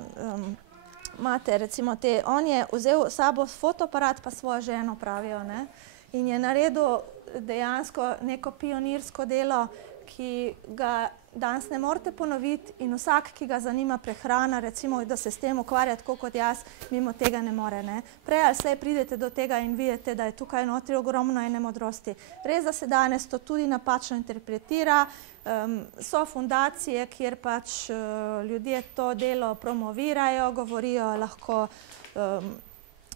imate recimo te, on je vzel sabo fotoaparat pa svojo ženo, pravijo, ne, in je naredil dejansko neko pionirsko delo, ki ga danes ne morete ponoviti, in vsak, ki ga zanima prehrana, recimo, da se s tem ukvarja tako kot jaz, mimo tega ne more, ne. Prej ali slej pridete do tega in vidite, da je tukaj notri ogromno ene modrosti. Res, da se danes to tudi napačno interpretira, so fundacije, kjer pač ljudje to delo promovirajo, govorijo lahko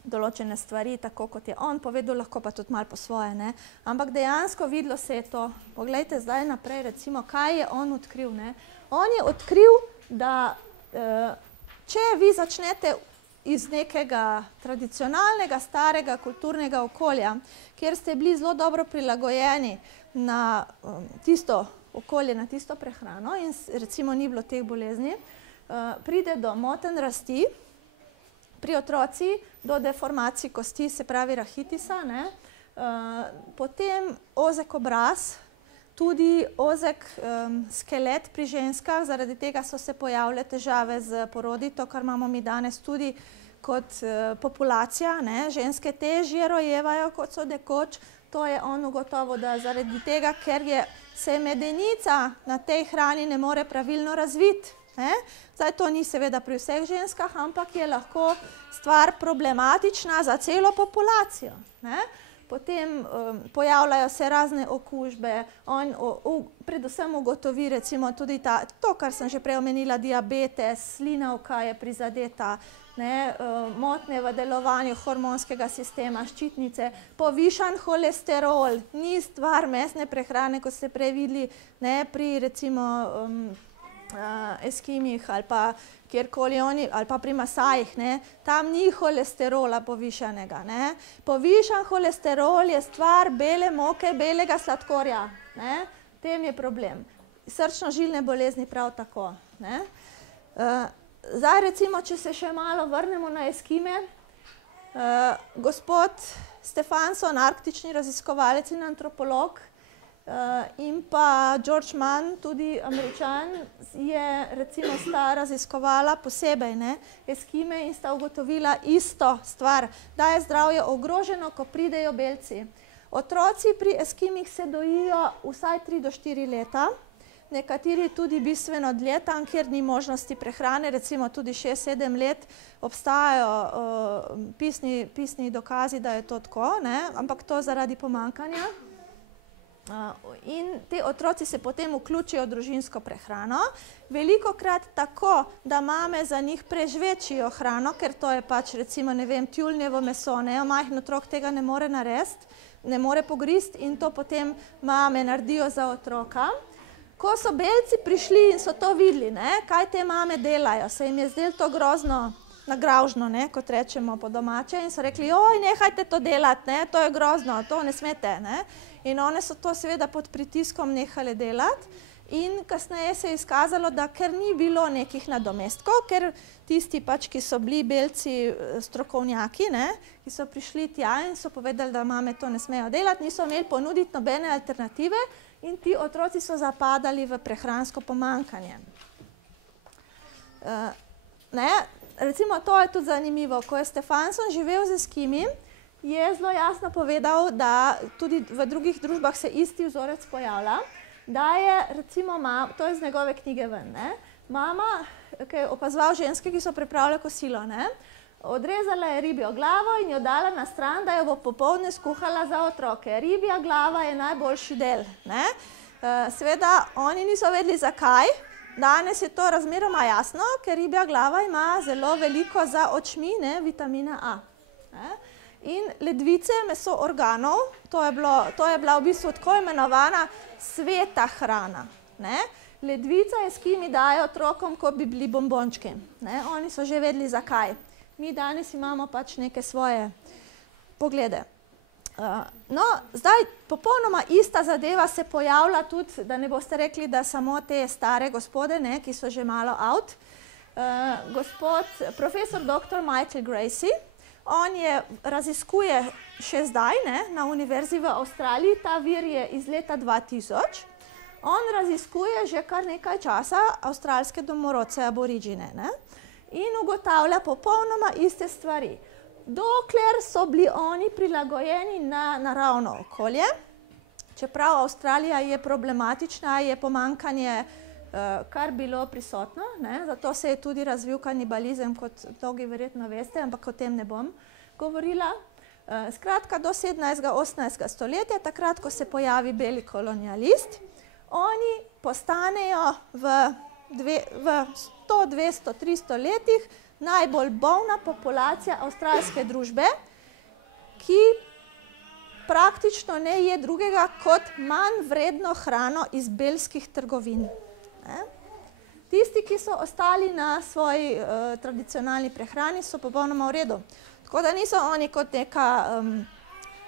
določene stvari, tako kot je on povedal, lahko pa tudi malo po svoje, ne. Ampak dejansko videlo se je to. Poglejte zdaj naprej, recimo, kaj je on odkril, ne. On je odkril, da če vi začnete iz nekega tradicionalnega, starega kulturnega okolja, kjer ste bili zelo dobro prilagojeni na tisto okolje, na tisto prehrano in recimo ni bilo teh bolezni, pride do motenj rasti, pri otroci do deformacij kosti, se pravi rahitisa, ne. Potem ozek obraz, tudi ozek skelet pri ženskah, zaradi tega so se pojavile težave z porodi, to, kar imamo mi danes tudi kot populacija, ne. Ženske težje rojevajo, kot so nekoč, to je on ugotovil, da zaradi tega, ker se medenica na tej hrani ne more pravilno razviti, ne. Zdaj, to ni seveda pri vseh ženskah, ampak je lahko stvar problematična za celo populacijo, ne. Potem pojavljajo se razne okužbe, on predvsem ugotovi recimo tudi to, kar sem že prej omenila, diabetes, slinavka je prizadeta, ne, motnje v delovanju hormonskega sistema, ščitnice, povišan holesterol, ni stvar mesne prehrane, kot ste prej videli, ne, pri recimo Eskimih ali pa kjerkoli oni, ali pa pri Masajih, ne, tam ni holesterola povišanega, ne. Povišan holesterol je stvar bele moke, belega sladkorja, ne, tem je problem. srčno-žilne bolezni prav tako. Ne? Zdaj recimo, če se še malo vrnemo na Eskime, gospod Stefansson, arktični raziskovalec in antropolog, in pa George Mann, tudi Američan, recimo sta raziskovala posebej Eskime in sta ugotovila isto stvar, da je zdravje ogroženo, ko pridejo belci. Otroci pri Eskimih se dojijo vsaj 3 do 4 leta, nekateri tudi bistveno dlje, tam, kjer ni možnosti prehrane, recimo tudi 6-7 let, obstajajo pisni dokazi, da je to tako, ampak to zaradi pomanjkanja. In te otroci se potem vključijo v družinsko prehrano, velikokrat tako, da mame za njih prežvečijo hrano, ker to je pač recimo, ne vem, tjulnjevo meso, majhen otrok tega ne more narediti, ne more pogristi in to potem mame naredijo za otroka. Ko so belci prišli in so to videli, kaj te mame delajo, se jim je zdelo to grozno nagravžno, kot rečemo po domače, in so rekli, joj, nehajte to delati, to je grozno, to ne smete. In one so to seveda pod pritiskom nehale delati in kasneje se je izkazalo, da ker ni bilo nekih nadomestkov, ker tisti pač, ki so bili belci strokovnjaki, ki so prišli tja in so povedali, da mame to ne smejo delati, niso imeli ponuditi nobene alternative, in ti otroci so zapadali v prehransko pomanjkanje. Recimo, to je tudi zanimivo. Ko je Stefansson živel z Eskimi, je zelo jasno povedal, da tudi v drugih družbah se isti vzorec pojavlja, da je, recimo, to je iz njegove knjige ven, mama, ki je opazoval ženske, ki so pripravile kosilo, odrezala je ribjo glavo in jo dala na stran, da jo bo popoldne skuhala za otroke. Ribja glava je najboljši del. Seveda, oni niso vedeli, zakaj. Danes je to razmeroma jasno, ker ribja glava ima zelo veliko za očmi, vitamina A. In ledvice, meso organov, to je bila v bistvu tako imenovana sveta hrana. Ledvica Eskimi dajo otrokom, kot bi bili bombončki. Oni so že vedeli, zakaj. Mi danes imamo pač neke svoje poglede. No, zdaj popolnoma ista zadeva se pojavlja tudi, da ne boste rekli, da samo te stare gospode, ki so že malo out. Gospod profesor dr. Michael Gracie, on raziskuje še zdaj na univerzi v Avstraliji, ta vir je iz leta 2000. On raziskuje že kar nekaj časa avstralske domorodce aboriđine in ugotavlja popolnoma iste stvari. Dokler so bili oni prilagojeni na naravno okolje, čeprav Avstralija je problematična, je pomanjkanje kar bilo prisotno, zato se je tudi razvil kanibalizem, kot mnogi verjetno veste, ampak o tem ne bom govorila. Skratka, do 17. 18. stoletja, takrat, ko se pojavi beli kolonialist, oni postanejo v 100, 200, 300 letih najbolj bolna populacija avstralske družbe, ki praktično ne je drugega kot manj vredno hrano iz belskih trgovin. Tisti, ki so ostali na svoji tradicionalni prehrani, so popolnoma v redu. Tako da niso oni kot neka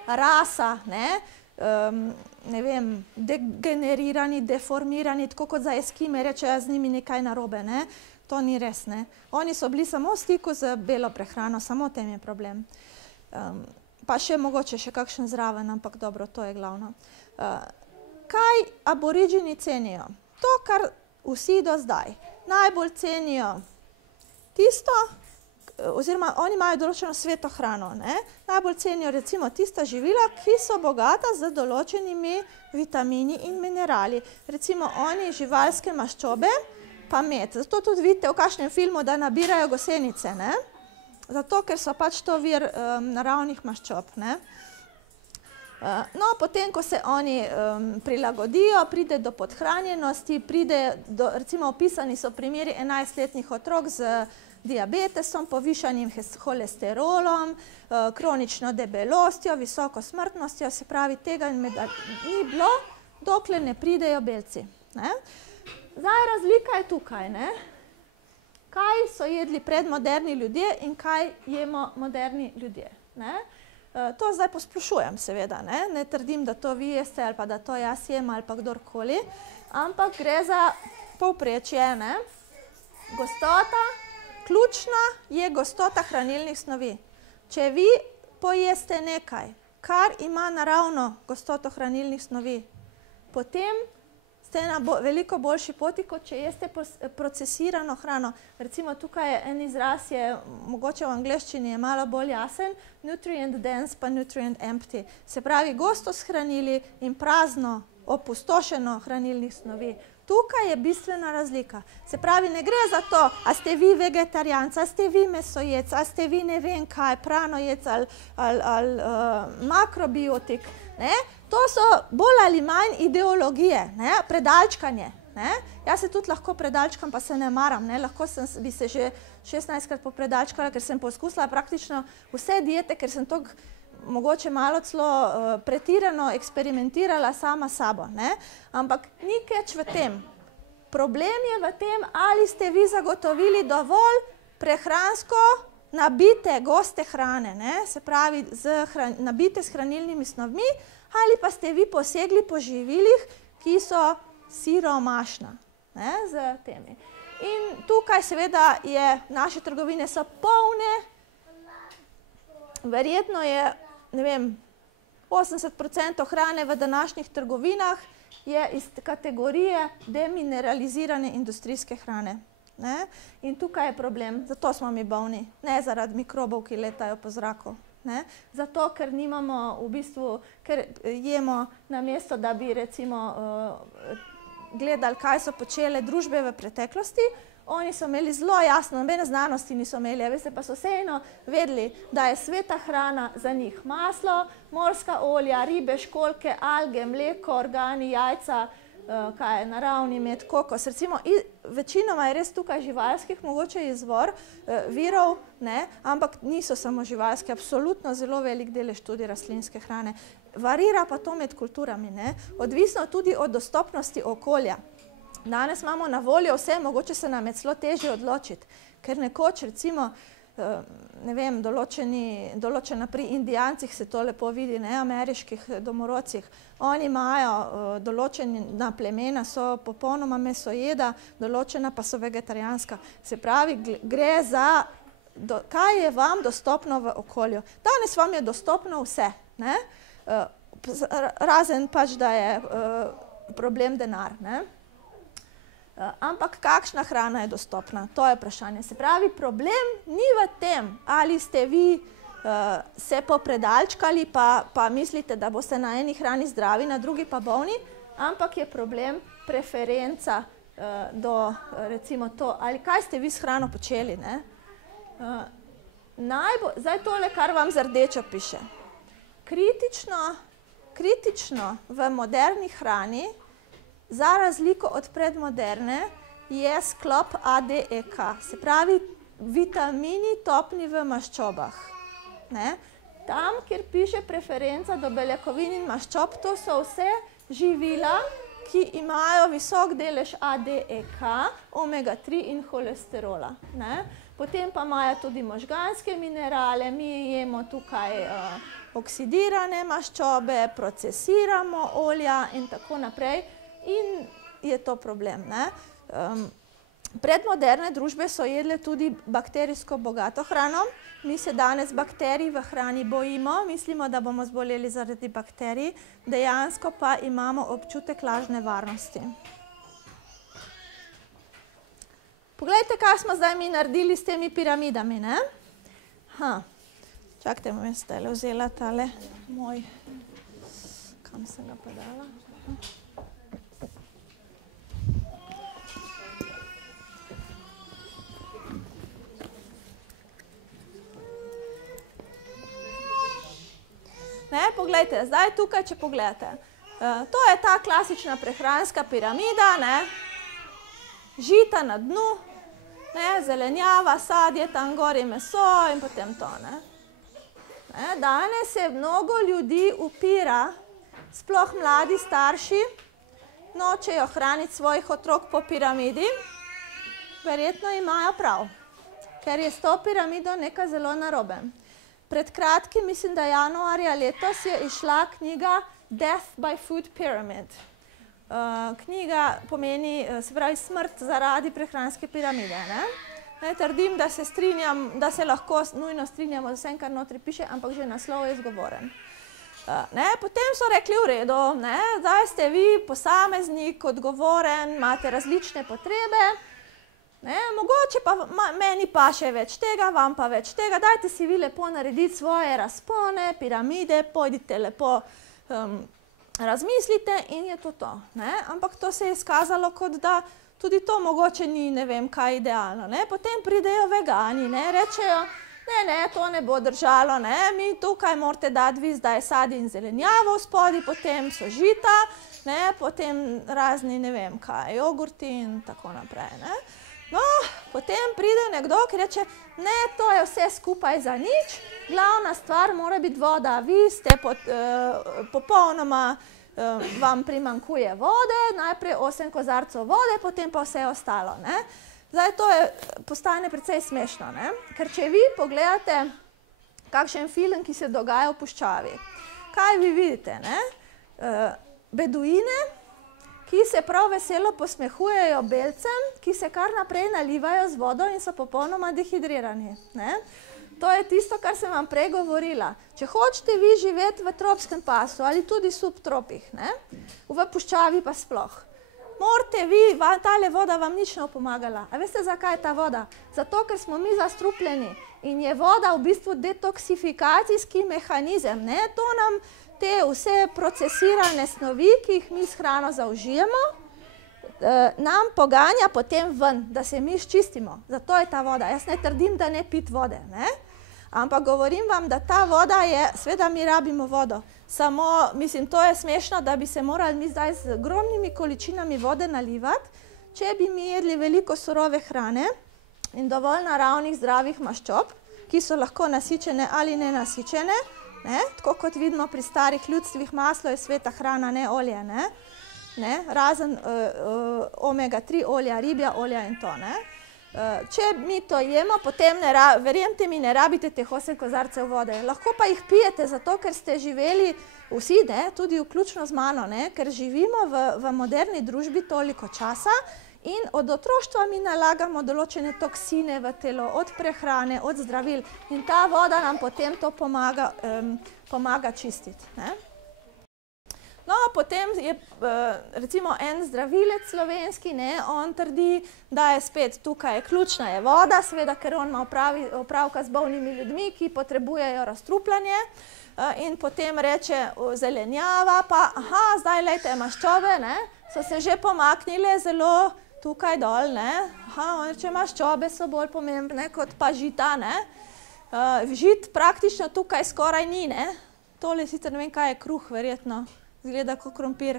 rasa, ne vem, degenerirani, deformirani, tako kot za Eskime rečejo, z njimi nekaj narobe, to ni res, Oni so bili samo v stiku z belo prehrano, samo tem je problem. Pa še mogoče še kakšen zraven, ampak dobro, to je glavno. Kaj aboriđini cenijo? To, kar vsi do zdaj. Najbolj cenijo tisto, oziroma oni imajo določeno sveto hrano, najbolj cenijo recimo tista živila, ki so bogata z določenimi vitamini in minerali. Recimo oni živalske maščobe pa med. Zato tudi vidite v kakšnem filmu, da nabirajo gosenice, zato ker so pač to vir naravnih maščob. No, potem, ko se oni prilagodijo, pride do podhranjenosti, recimo opisani so primeri 11-letnih otrok z diabetesom, povišanim holesterolom, kronično debelostjo, visoko smrtnostjo, se pravi, tega ni bilo, dokler ne pridejo belci. Zdaj, razlika je tukaj, Kaj so jedli predmoderni ljudje in kaj jemo moderni ljudje. To zdaj posplošujem seveda, ne trdim, da to vi jeste ali pa da to jaz jem ali pa kdorkoli, ampak gre za povprečje, ne. Gostota, ključna je gostota hranilnih snovi. Če vi pojeste nekaj, kar ima naravno gostoto hranilnih snovi, potem ste na veliko boljši poti, kot če jeste procesirano hrano. Recimo tukaj je en izraz, mogoče v angleščini je malo bolj jasen, nutrient dense pa nutrient empty. Se pravi, gosto s hranili in prazno, opustošeno hranilnih snovi. Tukaj je bistvena razlika. Se pravi, ne gre za to, a ste vi vegetarijanec, a ste vi mesojec, a ste vi ne vem kaj, pranojec ali makrobiotik. To so bolj ali manj ideologije, predalčkanje. Jaz se tudi lahko predalčkam, pa se ne maram. Lahko bi se že 16krat popredalčkala, ker sem poskusila praktično vse diete, ker sem toliko mogoče malo celo pretirano eksperimentirala sama sabo. Ampak ni keč v tem. Problem je v tem, ali ste vi zagotovili dovolj prehransko nabite goste hrane, se pravi nabite s hranilnimi snovmi, ali pa ste vi posegli po živilih, ki so siromašna z temi. In tukaj seveda naše trgovine so polne, verjetno je, ne vem, 80% hrane v današnjih trgovinah je iz kategorije demineralizirane industrijske hrane. In tukaj je problem, zato smo mi bolni, ne zaradi mikrobov, ki letajo po zraku. Zato, ker nimamo v bistvu, ker jemo namesto, da bi recimo gledali, kaj so počele družbe v preteklosti, oni so imeli zelo jasno, nobene znanosti niso imeli, veste, pa so vseeno vedeli, da je sveta hrana za njih maslo, morska olja, ribe, školjke, alge, mleko, organi, jajca, kaj je naravni med, kokos. Recimo, večinoma je res tukaj živalskih mogoče izvor virov, ampak niso samo živalske, absolutno zelo velik delež tudi rastlinske hrane. Varira pa to med kulturami, odvisno tudi od dostopnosti okolja. Danes imamo na voljo vse, mogoče se nam je celo težje odločiti, ker nekoč recimo, ne vem, določena pri Indijancih se to lepo vidi, ameriških domorodcih, oni imajo določena plemena, so popolnoma mesojeda, določena pa so vegetarijanska. Se pravi, gre za, kaj je vam dostopno v okolju. Danes vam je dostopno vse, razen pač, da je problem denar, ampak kakšna hrana je dostopna? To je vprašanje. Se pravi, problem ni v tem, ali ste vi se popredalčkali, pa mislite, da boste na eni hrani zdravi, na drugi pa bolni, ampak je problem preferenca do, recimo to, ali kaj ste vi s hrano počeli. Zdaj tole, kar vam z rdečo piše. Kritično v moderni hrani, za razliko od predmoderne, je sklop ADEK, se pravi vitamini topni v maščobah. Tam, kjer piše preferenca do beljakovin in maščob, to so vse živila, ki imajo visok delež ADEK, omega-3 in holesterola. Potem pa imajo tudi možganske minerale, mi jemo tukaj oksidirane maščobe, procesiramo olja in tako naprej. In je to problem. Predmoderne družbe so jedle tudi bakterijsko bogato hrano. Mi se danes bakterij v hrani bojimo, mislimo, da bomo zboleli zaradi bakterij, dejansko pa imamo občutek lažne varnosti. Poglejte, kaj smo zdaj mi naredili s temi piramidami. Čakajte, bom jaz zdaj vzela tale moj, kam sem ga pa dala? Poglejte, zdaj tukaj, če pogledate, to je ta klasična prehranska piramida, žita na dnu, zelenjava, sadje, tam gori meso in potem to. Danes se mnogo ljudi upira, sploh mladi starši, nočejo hraniti svojih otrok po piramidi, verjetno imajo prav, ker je s to piramido nekaj zelo narobe. pred kratkim, mislim, da januarja letos je izšla knjiga Death by Food Pyramid. Knjiga pomeni, se pravi, smrt zaradi prehranske piramide. Ne, trdim, da se strinjam, da se lahko nujno strinjamo z vsem, kar notri piše, ampak že naslov je izgovoren. Potem so rekli, v redu, zdaj ste vi posameznik, odgovoren, imate različne potrebe, mogoče pa meni pa še več tega, vam pa več tega, dajte si vi lepo narediti svoje razpone, piramide, pojdite lepo razmislite in je to to. Ampak to se je izkazalo, kot da tudi to mogoče ni ne vem kaj idealno. Potem pridejo vegani, rečejo, ne, to ne bo držalo, mi tukaj morate dati vi zdaj sadje in zelenjavo v spodi, potem so žita, potem razni ne vem kaj, jogurti in tako naprej. No, potem pride nekdo, ki reče, ne, to je vse skupaj za nič, glavna stvar mora biti voda, vi ste popolnoma, vam primanjkuje vode, najprej 8 kozarcev vode, potem pa vse ostalo. Zdaj, to postane precej smešno, ker če vi pogledate kakšen film, ki se dogaja v puščavi, kaj vi vidite? Beduine, ki se prav veselo posmehujejo belcem, ki se kar naprej nalivajo z vodo in so popolnoma dehidrirani. To je tisto, kar sem vam prej govorila. Če hočete vi živeti v tropskem pasu ali tudi subtropih, v puščavi pa sploh, morate vi, tale voda vam nič ne pomagala. A veste, zakaj je ta voda? Zato, ker smo mi zastrupljeni in je voda v bistvu detoksifikacijski mehanizem. To nam te vse procesirane snovi, ki jih mi s hrano zaužijemo, nam poganja potem ven, da se mi ščistimo. Zato je ta voda. Jaz ne trdim, da ne piti vode, ampak govorim vam, da ta voda je, seveda mi rabimo vodo, samo, mislim, to je smešno, da bi se morali mi zdaj z ogromnimi količinami vode nalivati, če bi mi jedli veliko surove hrane in dovolj naravnih zdravih maščob, ki so lahko nasičene ali nenasičene, tako kot vidimo pri starih ljudstvih, maslo je sveta hrana, ne olje, razen omega-3 olja, ribja olja in to. Če mi to jemo, potem, verjemite mi, ne rabite teh 8 kozarcev vode. Lahko pa jih pijete, zato ker ste živeli vsi, tudi vključno z mano, ker živimo v moderni družbi toliko časa in od otroštva mi nalagamo določene toksine v telo, od prehrane, od zdravil in ta voda nam potem to pomaga čistiti. No, potem je recimo en zdravilec slovenski, on trdi, da je spet tukaj ključna je voda, seveda, ker on ima opravka z bolnimi ljudmi, ki potrebujejo razstrupljanje in potem reče zelenjava, pa aha, zdaj lejte maščobe, so se že pomaknile zelo tukaj dol, aha, on reče maščobe so bolj pomembne kot pa žita, žit praktično tukaj skoraj ni, tole sicer ne vem, kaj je kruh, verjetno. Zgleda kot krompir.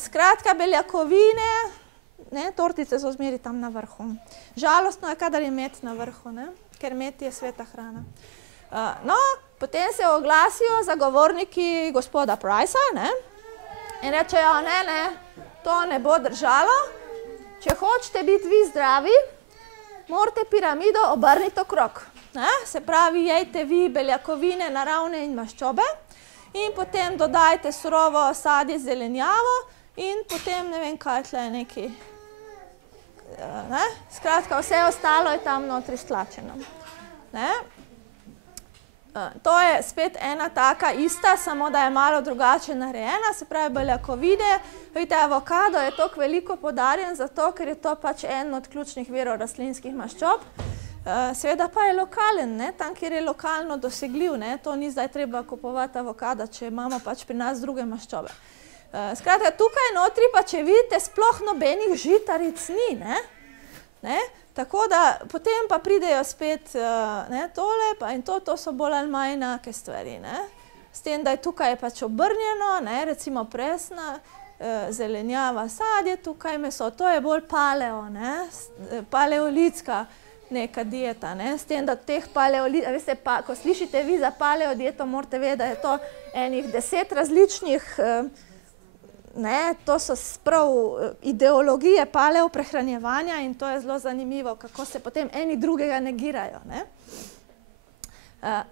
Skratka, beljakovine, tortice so zmeri tam na vrhu. Žalostno je, kadar je med na vrhu, ker med je sveta hrana. No, potem se oglasijo zagovorniki gospoda Price'a in rečejo, ne, to ne bo držalo. Če hočete biti vi zdravi, morate piramido obrniti okrog. Se pravi, jejte vi beljakovine, naravne in maščobe, in potem dodajte surovo sadje, zelenjavo in potem ne vem, kaj tle je neki. Skratka, vse ostalo je tam notri stlačeno. To je spet ena taka ista, samo da je malo drugače narejena, se pravi beljakovine. Vidite, avokado je toliko veliko poudarjen zato, ker je to pač en od ključnih virov rastlinskih maščob. Seveda pa je lokalen, tam, kjer je lokalno dosegljiv, to ni zdaj treba kupovati avokada, če imamo pač pri nas druge maščobe. Skratka, tukaj notri pa, če vidite, sploh nobenih žitaric ni, tako da potem pa pridejo spet tole in to so bolj ali manj enake stvari, s tem, da je tukaj pač obrnjeno, recimo presna, zelenjava, sadje, tukaj meso, to je bolj paleo, paleolitska neka dieta, s tem, da teh veste, ko slišite vi za paleo dieto, morate vedeti, da je to enih 10 različnih, to so prav ideologije paleo prehranjevanja in to je zelo zanimivo, kako se potem eni drugega negirajo.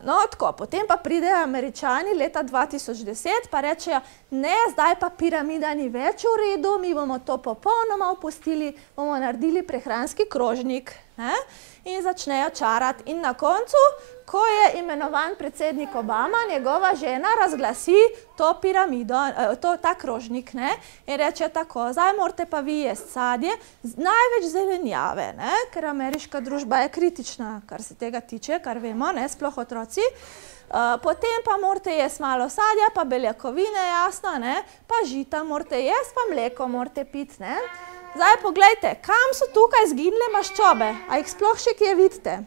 No, tako, potem pa pridejo Američani leta 2010 pa rečejo, ne, zdaj pa piramida ni več v redu, mi bomo to popolnoma opustili, bomo naredili prehranski krožnik, ne, in začnejo čarati. In na koncu, ko je imenovan predsednik Obama, njegova žena razglasi to piramido, ta krožnik, ne, in reče tako, zdaj morate pa vi jesti sadje, največ zelenjave, ne, ker ameriška družba je kritična, kar se tega tiče, kar vemo, ne, sploh otroci. Potem pa morate jesti malo sadja, pa beljakovine, jasno, ne, pa žita morate jesti, pa mleko morate piti, ne. Zdaj poglejte, kam so tukaj zginile maščobe, a jih sploh še kje vidite?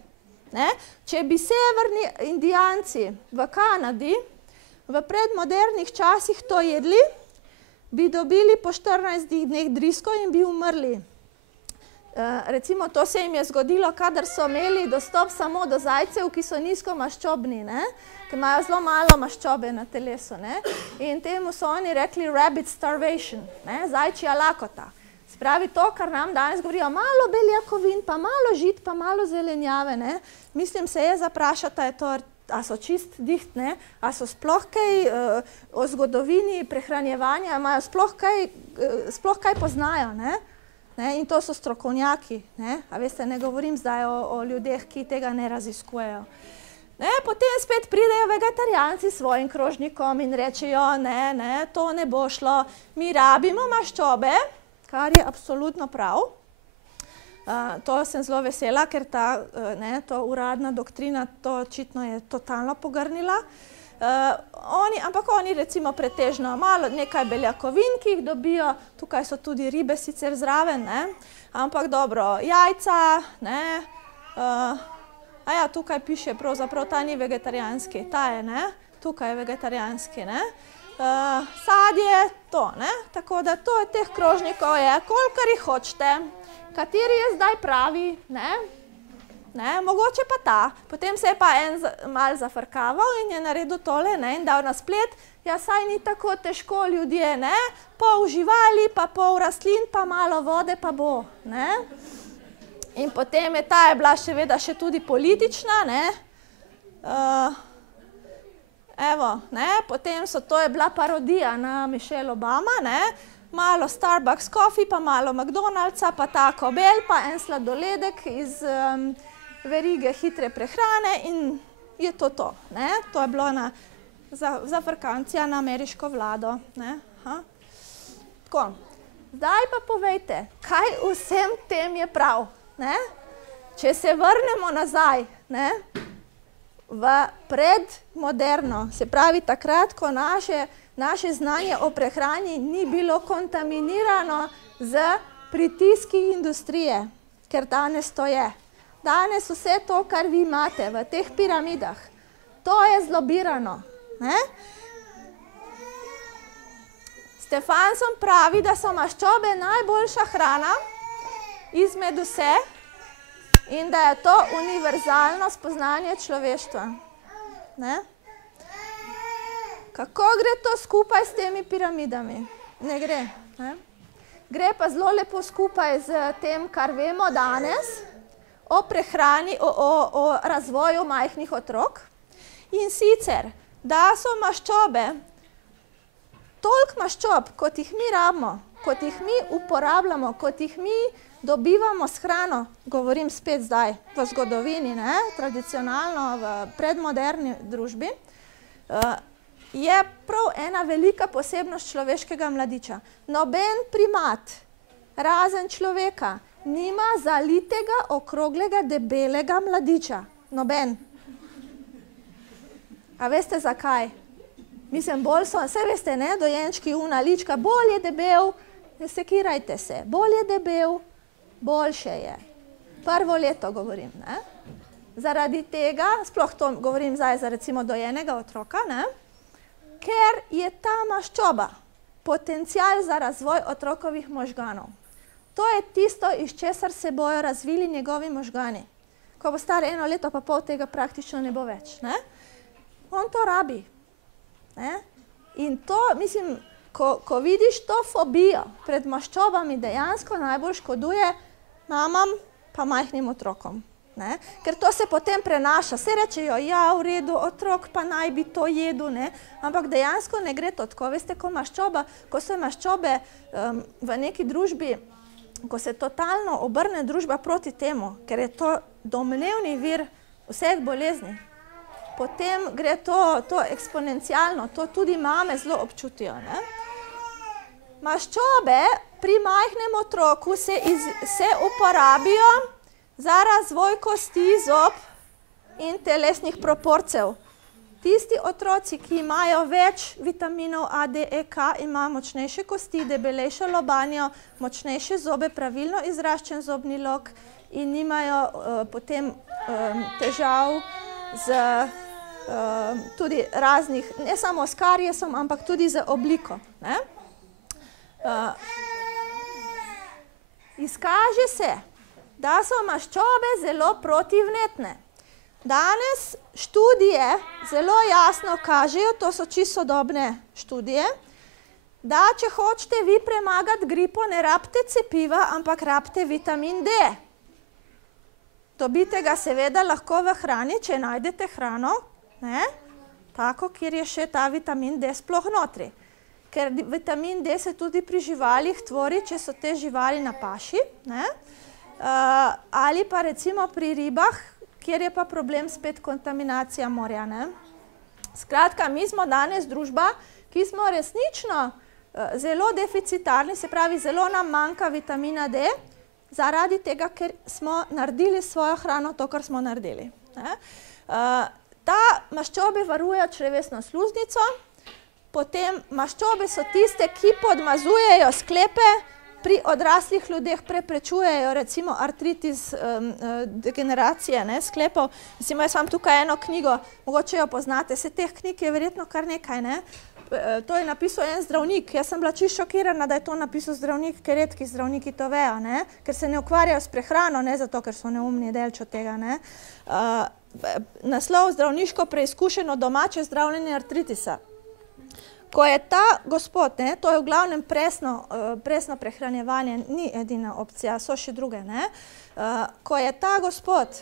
Ne? Če bi severni Indijanci v Kanadi v predmodernih časih to jedli, bi dobili po 14 dneh drisko in bi umrli. Recimo, to se jim je zgodilo, kadar so imeli dostop samo do zajcev, ki so nizkomaščobni, ne? Ki imajo zelo malo maščobe na telesu. Ne? In temu so oni rekli rabbit starvation, ne? Zajčja lakota. Spravi to, kar nam danes govorijo, malo beljakovin, pa malo žit, pa malo zelenjave, ne. Mislim, se je zaprašati, a so čist diht, ne, a so sploh kaj o zgodovini prehranjevanja, imajo sploh kaj poznajo, ne. In to so strokovnjaki, ne. A veste, ne govorim zdaj o ljudeh, ki tega ne raziskujejo. Ne, potem spet pridejo vegetarijanci s svojim krožnikom in rečejo, ne, to ne bo šlo, mi rabimo maščobe, kar je absolutno prav. To sem zelo vesela, ker to uradna doktrina to očitno je totalno pogrnila. Ampak oni recimo pretežno malo nekaj beljakovin, ki jih dobijo, tukaj so tudi ribe sicer zraven, ne, ampak dobro, jajca, ne, tukaj piše pravzaprav, ta ni vegetarijanski, ta je, ne, tukaj je vegetarijanski, ne. Sadje, to, ne, tako da to je teh krožnikov je, kolikor jih hočete, kateri je zdaj pravi, ne, mogoče pa ta, potem se je pa en malo zafrkaval in je naredil tole, ne, in dal na splet, ja, saj ni tako težko ljudje, ne, pol živali, pa pol rastlin, pa malo vode, pa bo, ne. In potem je ta je bila še tudi politična, ne, evo, ne, potem to je bila parodija na Michelle Obama, ne, malo Starbucks coffee, pa malo McDonald'sa, pa Taco Bell, pa en sladoledek iz verige hitre prehrane in je to, ne, to je bilo zafrkancija na ameriško vlado, ne, Tako, zdaj pa povejte, kaj vsem tem je prav, ne, če se vrnemo nazaj, ne, v predmoderno, se pravi takrat, ko naše znanje o prehrani ni bilo kontaminirano z pritiski industrije, ker danes to je. Danes vse to, kar vi imate v teh piramidah, to je zlobirano, ne. Stefanson pravi, da so maščobe najboljša hrana izmed vse, in da je to univerzalno spoznanje človeštva. Ne? Kako gre to skupaj s temi piramidami? Ne gre. Ne? Gre pa zelo lepo skupaj z tem, kar vemo danes o prehrani, o razvoju majhnih otrok. In sicer, da so maščobe, toliko maščob, kot jih mi rabimo, kot jih mi uporabljamo, kot jih mi dobivamo s hrano, govorim spet zdaj v zgodovini, ne, tradicionalno v predmoderni družbi, je prav ena velika posebnost človeškega mladiča. Noben primat, razen človeka, nima zalitega, okroglega, debelega mladiča. Noben. A veste zakaj? Mislim, bolj so, vse veste, ne, dojenčki, lička, bolj je debel, ne sekirajte se, bolj je debel, boljše je. Prvo leto govorim, ne. Zaradi tega, sploh to govorim zdaj za recimo dojenega otroka, ne, ker je ta maščoba potencial za razvoj otrokovih možganov. To je tisto, iz česar se bojo razvili njegovi možgani. Ko bo star 1 leto pa pol, tega praktično ne bo več, ne. On to rabi, ne. In to, mislim, ko vidiš to fobijo pred maščobami, dejansko najbolj škoduje mamam pa majhnim otrokom. ne? Ker to se potem prenaša. Vse rečejo, ja, v redu, otrok pa naj bi to jedel, ne? Ampak dejansko ne gre to tako. Veste, ko so maščobe v neki družbi, ko se totalno obrne družba proti temu, ker je to domnevni vir vseh bolezni, potem gre to eksponencialno, to tudi mame zelo občutijo, ne? Maščobe pri majhnem otroku se uporabijo za razvoj kosti, zob in telesnih proporcev. Tisti otroci, ki imajo več vitaminov A, D, E, K, imajo močnejše kosti, debelejšo lobanjo, močnejše zobe, pravilno izraščen zobni lok in nimajo potem težav z tudi raznih, ne samo s kariesom, ampak tudi z obliko, ne? Izkaže se, da so maščobe zelo protivnetne. Danes študije zelo jasno kažejo, to so čisto sodobne študije, da če hočete vi premagati gripo, ne rabite cepiva, ampak rabite vitamin D. Dobite ga seveda lahko v hrani, če najdete hrano, ne, tako, kjer je še ta vitamin D sploh notri. Ker vitamin D se tudi pri živalih tvori, če so te živali na paši, ne, ali pa recimo pri ribah, kjer je pa problem spet kontaminacija morja, ne. Skratka, mi smo danes družba, ki smo resnično zelo deficitarni, se pravi, zelo nam manjka vitamina D, zaradi tega, ker smo naredili svojo hrano to, kar smo naredili, ne. Ta maščobe varujejo črevesno sluznico, potem maščobe so tiste, ki podmazujejo sklepe, pri odraslih ljudeh preprečujejo recimo artritis, degeneracije, ne, sklepov. Mislim, jaz imam tukaj eno knjigo, mogoče jo poznate, se teh knjig je verjetno kar nekaj, ne. To je napisal en zdravnik, jaz sem bila čisto šokirana, da je to napisal zdravnik, ker redki zdravniki to vejo, ne, ker se ne ukvarjajo s prehrano, ne zato, ker so neumni delč od tega, ne. Naslov zdravniško preizkušeno domače zdravljenje artritisa. Ko je ta gospod, ne, to je v glavnem presno prehranjevanje, ni edina opcija, so še druge, ne. Ko je ta gospod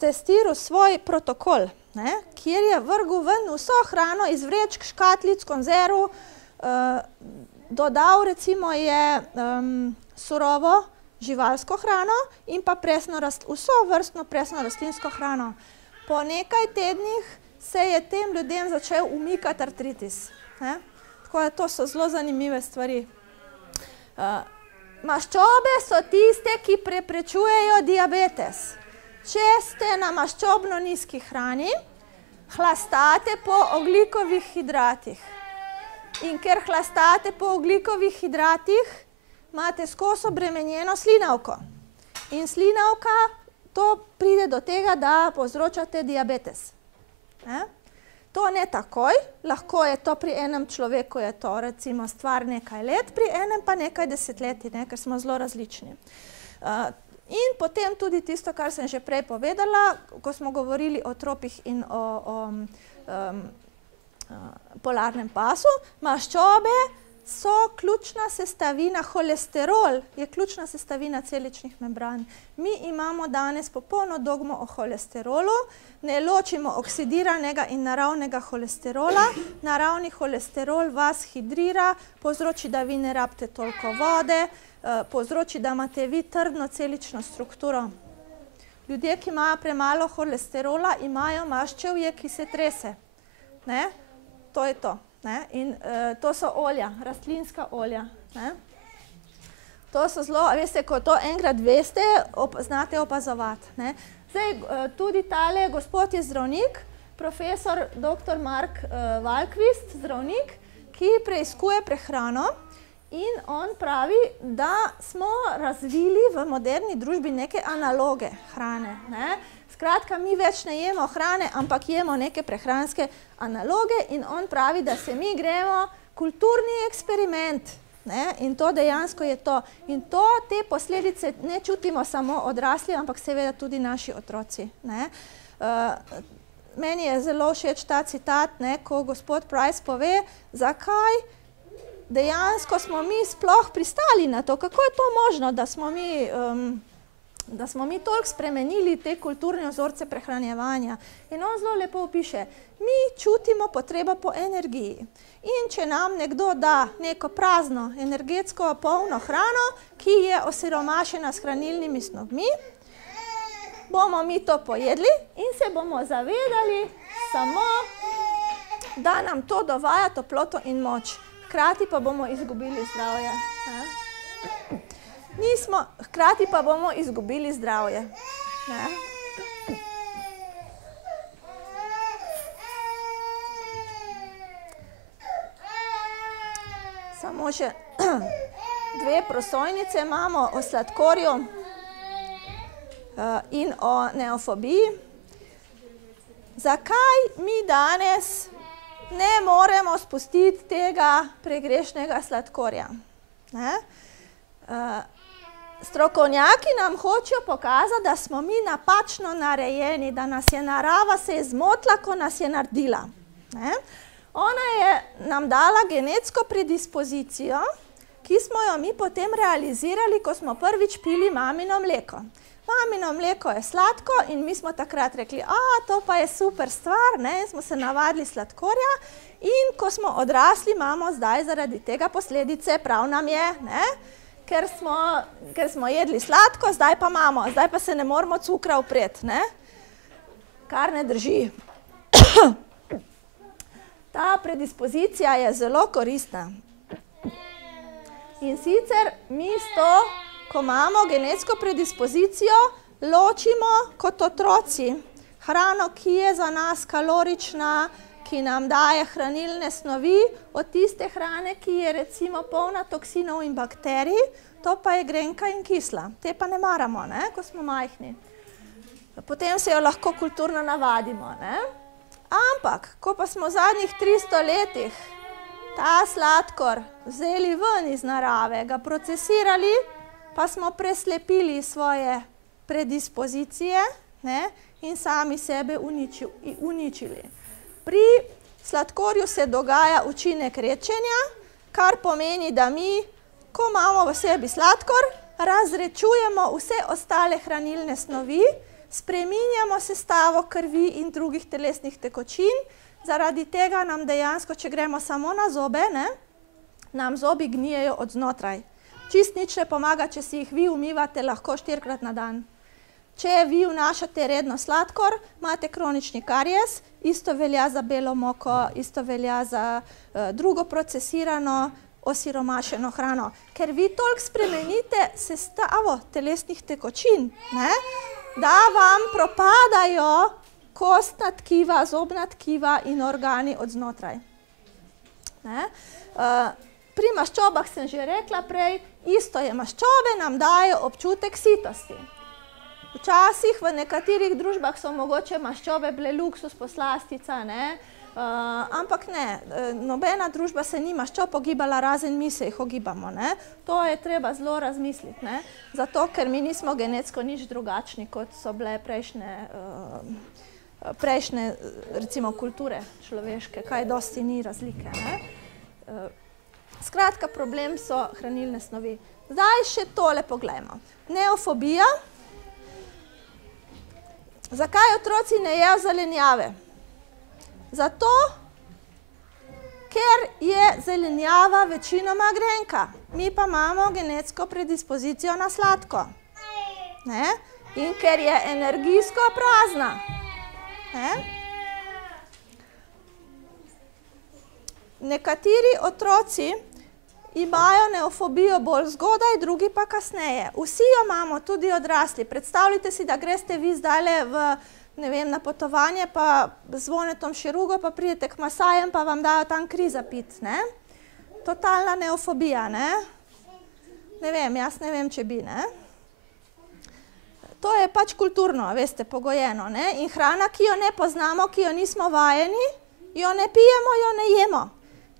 testiral svoj protokol, ne, kjer je vrgel ven vso hrano iz vrečk, škatlic, konzerv, dodal recimo je surovo živalsko hrano in pa vso vrstno presno rastlinsko hrano. Po nekaj tednih se je tem ljudem začel umikati artritis, ne. Tako da to so zelo zanimive stvari. Maščobe so tiste, ki preprečujejo diabetes. Če ste na maščobno nizki hrani, hlastate po ogljikovih hidratih. In ker hlastate po ogljikovih hidratih, imate skozi obremenjeno slinavko. In slinavka, to pride do tega, da povzročate diabetes. Ne? To ne takoj, lahko je to pri enem človeku, je to recimo stvar nekaj let, pri enem pa nekaj desetletij, ne, ker smo zelo različni. In potem tudi tisto, kar sem že prej povedala, ko smo govorili o tropih in o polarnem pasu, maščobe so ključna sestavina, holesterol je ključna sestavina celičnih membran. Mi imamo danes popolno dogmo o holesterolu, ne ločimo oksidiranega in naravnega holesterola. Naravni holesterol vas hidrira, povzroči, da vi ne rabite toliko vode, povzroči, da imate vi trdno celično strukturo. Ljudje, ki imajo premalo holesterola, imajo maščevje, ki se trese. Ne? To je to. Ne? In to so olja, rastlinska olja. Ne? To so zelo, veste, ko to enkrat veste, znate opazovati. Ne? Zdaj, tudi tale gospod je zdravnik, profesor dr. Mark Wahlquist, zdravnik, ki preiskuje prehrano in on pravi, da smo razvili v moderni družbi neke analoge hrane. Ne? Skratka, mi več ne jemo hrane, ampak jemo neke prehranske analoge in on pravi, da se mi gremo kulturni eksperiment. Ne? In to dejansko je to. In to, te posledice ne čutimo samo odrasli, ampak seveda tudi naši otroci. Ne? Meni je zelo všeč ta citat, ne, ko gospod Price pove, zakaj dejansko smo mi sploh pristali na to, kako je to možno, da smo mi da smo mi toliko spremenili te kulturne vzorce prehranjevanja. In on zelo lepo opiše, mi čutimo potrebo po energiji. In če nam nekdo da neko prazno, energetsko polno hrano, ki je osiromašena s hranilnimi snovmi, bomo mi to pojedli in se bomo zavedali samo, da nam to dovaja toploto in moč. Hkrati pa bomo izgubili zdravje. Hkrati pa bomo izgubili zdravje. Samo še dve prosojnice imamo o sladkorju in o neofobiji. Zakaj mi danes ne moremo spustiti tega pregrešnega sladkorja? Strokovnjaki nam hočejo pokazati, da smo mi napačno narejeni, da nas je narava se je zmotila, ko nas je naredila. Ona je nam dala genetsko predispozicijo, ki smo jo mi potem realizirali, ko smo prvič pili mamino mleko. Mamino mleko je sladko in mi smo takrat rekli, to pa je super stvar, smo se navadili sladkorja in ko smo odrasli, imamo zdaj zaradi tega posledice, prav nam je, ker smo jedli sladko, zdaj pa se ne moramo cukra upreti, kar ne drži. Ta predispozicija je zelo koristna. In sicer mi s to, ko imamo genetsko predispozicijo, ločimo kot otroci hrano, ki je za nas kalorična, ki nam daje hranilne snovi, od tiste hrane, ki je recimo polna toksinov in bakterij, to pa je grenka in kisla. Te pa ne maramo, ko smo majhni. Potem se jo lahko kulturno navadimo. Ampak, ko pa smo v zadnjih 300 letih ta sladkor vzeli ven iz narave, ga procesirali, pa smo preslepili svoje predispozicije in sami sebe uničili. Pri sladkorju se dogaja učinek redčenja, kar pomeni, da mi, ko imamo v sebi sladkor, razredčujemo vse ostale hranilne snovi, spreminjamo sestavo krvi in drugih telesnih tekočin, zaradi tega nam dejansko, če gremo samo na zobe, nam zobi gnijejo od znotraj. Čist nič ne pomaga, če si jih vi umivate lahko 4-krat na dan. Če vi vnašate redno sladkor, imate kronični karies, isto velja za belo moko, isto velja za drugo procesirano, osiromašeno hrano. Ker vi toliko spremenite sestavo telesnih tekočin, da vam propadajo kostna tkiva, zobna tkiva in organi od znotraj. Pri maščobah sem že rekla prej, isto je, maščobe nam dajo občutek sitosti. Včasih v nekaterih družbah so mogoče maščobe bile luksus, poslastica, ampak ne, nobena družba se ni maščob ogibala, razen mi se jih ogibamo. To je treba zelo razmisliti, zato ker mi nismo genetsko nič drugačni, kot so bile prejšnje recimo kulture človeške, kaj dosti ni razlike. Skratka, problem so hranilne snovi. Zdaj še tole poglejmo. Neofobija. Zakaj otroci ne jejo zelenjave? Zato, ker je zelenjava večinoma grenka. Mi pa imamo genetsko predispozicijo na sladko. In ker je energijsko prazna. Nekateri otroci imajo neofobijo bolj zgodaj, drugi pa kasneje. Vsi jo imamo, tudi odrasli. Predstavljajte si, da greste vi zdajle na potovanje, pa zvonetom širugo, pa pridete k masajem, pa vam dajo tam kri za pit. Totalna neofobija. Jaz ne vem, če bi. To je pač kulturno, veste, pogojeno. In hrana, ki jo ne poznamo, ki jo nismo vajeni, jo ne pijemo, jo ne jemo.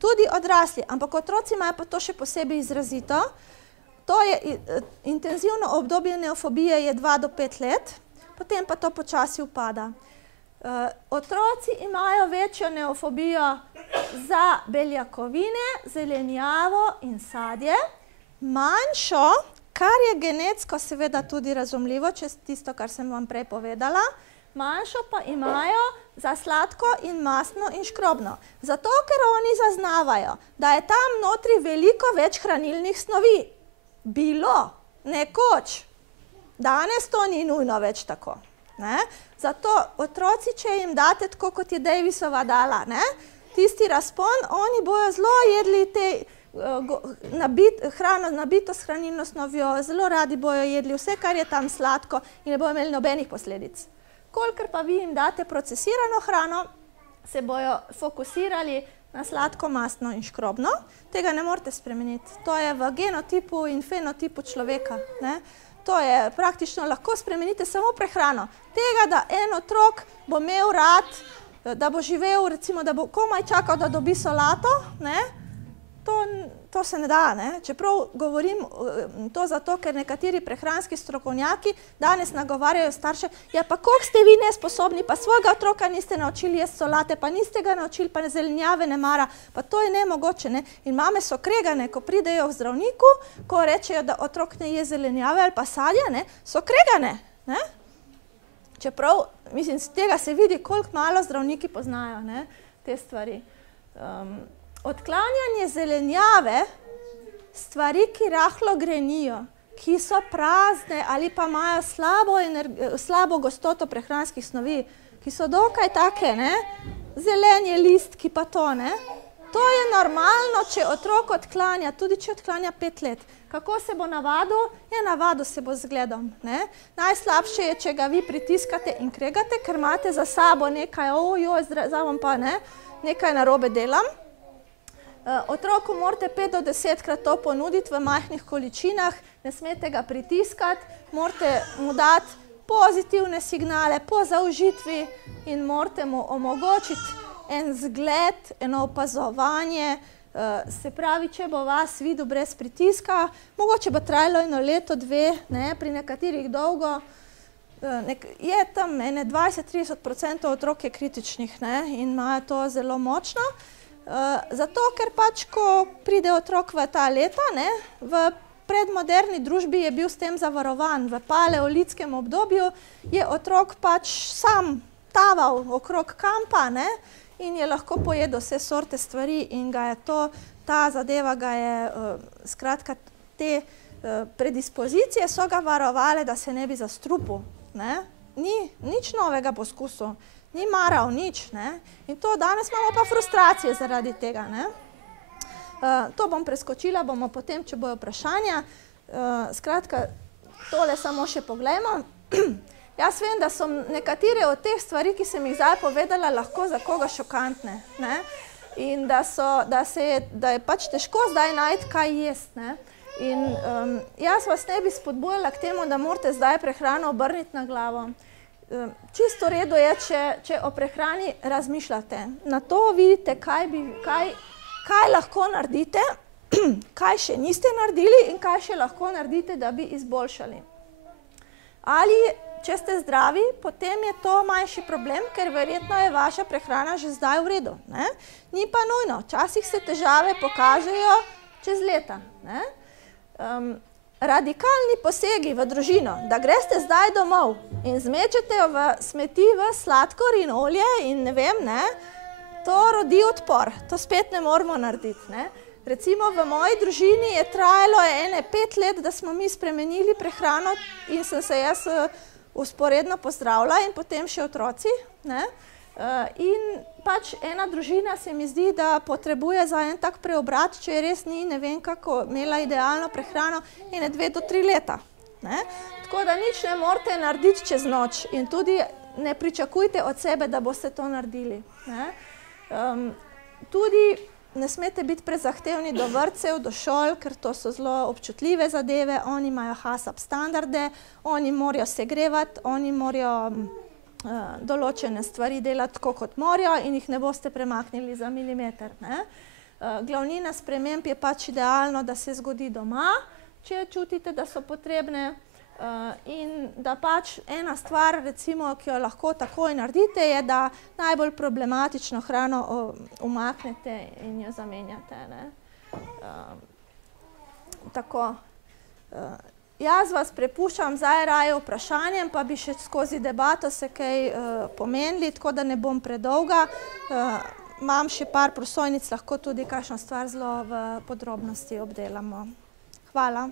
Tudi odrasli, ampak otroci imajo pa to še posebej izrazito. To je intenzivno obdobje neofobije je 2 do 5 let, potem pa to počasi upada. Otroci imajo večjo neofobijo za beljakovine, zelenjavo in sadje, manjšo, kar je genetsko seveda tudi razumljivo, čez tisto, kar sem vam prej povedala, manjšo pa imajo za sladko in mastno in škrobno. Zato, ker oni zaznavajo, da je tam notri veliko več hranilnih snovi. Bilo, nekoč. Danes to ni nujno več tako. Ne? Zato otroci, če jim date tako, kot je Davisova dala, ne? Tisti razpon, oni bojo zelo jedli te hrano nabito s hranilno snovjo, zelo radi bojo jedli vse, kar je tam sladko in ne bojo imeli nobenih posledic. Kolikor pa vi jim date procesirano hrano, se bojo fokusirali na sladko, mastno in škrobno. Tega ne morete spremeniti. To je v genotipu in fenotipu človeka. Ne? To je praktično lahko spremenite samo prehrano. Tega, da en otrok bo imel rad, da bo živel, recimo, da bo komaj čakal, da dobi solato, ne? To se ne da. Ne? Čeprav govorim to zato, ker nekateri prehranski strokovnjaki danes nagovarjajo starše, ja pa koliko ste vi nesposobni, pa svojega otroka niste naučili jesti solate, pa niste ga naučili, pa zelenjave ne mara, pa to je nemogoče. Ne? In mame so kregane, ko pridejo v zdravniku, ko rečejo, da otrok ne je zelenjave ali pa sadja, ne? So kregane. Ne? Čeprav, mislim, z tega se vidi, koliko malo zdravniki poznajo, ne? Te stvari. Odklanjanje zelenjave, stvari, ki rahlo grenijo, ki so prazne ali pa imajo slabo gostoto prehranskih snovi, ki so dokaj take, ne? Zelen je list, ki pa to, ne? To je normalno, če otrok odklanja, tudi če odklanja 5 let. Kako se bo navadil? Je navadil se bo z zgledom. Ne? Najslabše je, če ga vi pritiskate in kregate, ker imate za sabo nekaj, zdaj vam pa ne, nekaj narobe delam. Otroku morate 5 do 10 krat to ponuditi v majhnih količinah, ne smete ga pritiskati, morate mu dati pozitivne signale po zaužitvi in morate mu omogočiti en zgled, eno opazovanje, se pravi, če bo vas videl brez pritiska, mogoče bo trajalo 1 leto, 2, ne, pri nekaterih dolgo, je tam 20-30% otrok je kritičnih, ne, in imajo to zelo močno. Zato, ker pač, ko pride otrok v ta leta, ne, v predmoderni družbi je bil s tem zavarovan. V paleolitskem obdobju je otrok pač sam taval okrog kampa, ne, in je lahko pojedel vse sorte stvari in ga je ta zadeva ga je, skratka, te predispozicije so ga varovale, da se ne bi zastrupil, ne. Ni nič novega poskusil. Ni maral nič, ne. In to danes imamo pa frustracije zaradi tega, ne. To bom preskočila, bomo potem, če bojo vprašanja. Skratka, tole samo še poglejmo. Jaz vem, da so nekatere od teh stvari, ki sem jih zdaj povedala, lahko za koga šokantne, ne. In da je pač težko zdaj najti, kaj jesti, ne. In jaz vas ne bi spodbujala k temu, da morate zdaj prehrano obrniti na glavo. Čisto v redu je, če o prehrani razmišljate. Na to vidite, kaj lahko naredite, kaj še niste naredili in kaj še lahko naredite, da bi izboljšali. Ali, če ste zdravi, potem je to manjši problem, ker verjetno je vaša prehrana že zdaj v redu, ne. Ni pa nujno. Včasih se težave pokažejo čez leta, ne. Radikalni posegi v družino, da greste zdaj domov in zmečete v smeti v sladkor in olje in ne vem, ne, to rodi odpor. To spet ne moramo narediti, ne. Recimo v moji družini je trajalo 5 let, da smo mi spremenili prehrano in sem se jaz vzporedno pozdravila in potem še otroci, ne. In pač ena družina se mi zdi, da potrebuje za en tak preobrat, če res ni, ne vem kako, imela idealno prehrano, 2 do 3 leta. Ne? Tako da nič ne morete narediti čez noč in tudi ne pričakujte od sebe, da boste to naredili. Ne? Tudi ne smete biti prezahtevni do vrtcev, do šol, ker to so zelo občutljive zadeve, oni imajo HACCP standarde, oni morajo segrevati, oni morajo določene stvari delati tako, kot morajo in jih ne boste premaknili za milimeter. Ne? Glavnina sprememb je pač idealno, da se zgodi doma, če čutite, da so potrebne in da pač ena stvar, recimo, ki jo lahko takoj naredite, je, da najbolj problematično hrano umaknete in jo zamenjate. Ne? Tako. Jaz vas prepuščam zdaj raje vprašanjem, pa bi še skozi debato se kaj pomenili, tako da ne bom predolga. Imam še par prosojnic, lahko tudi kakšno stvar zelo v podrobnosti obdelamo. Hvala.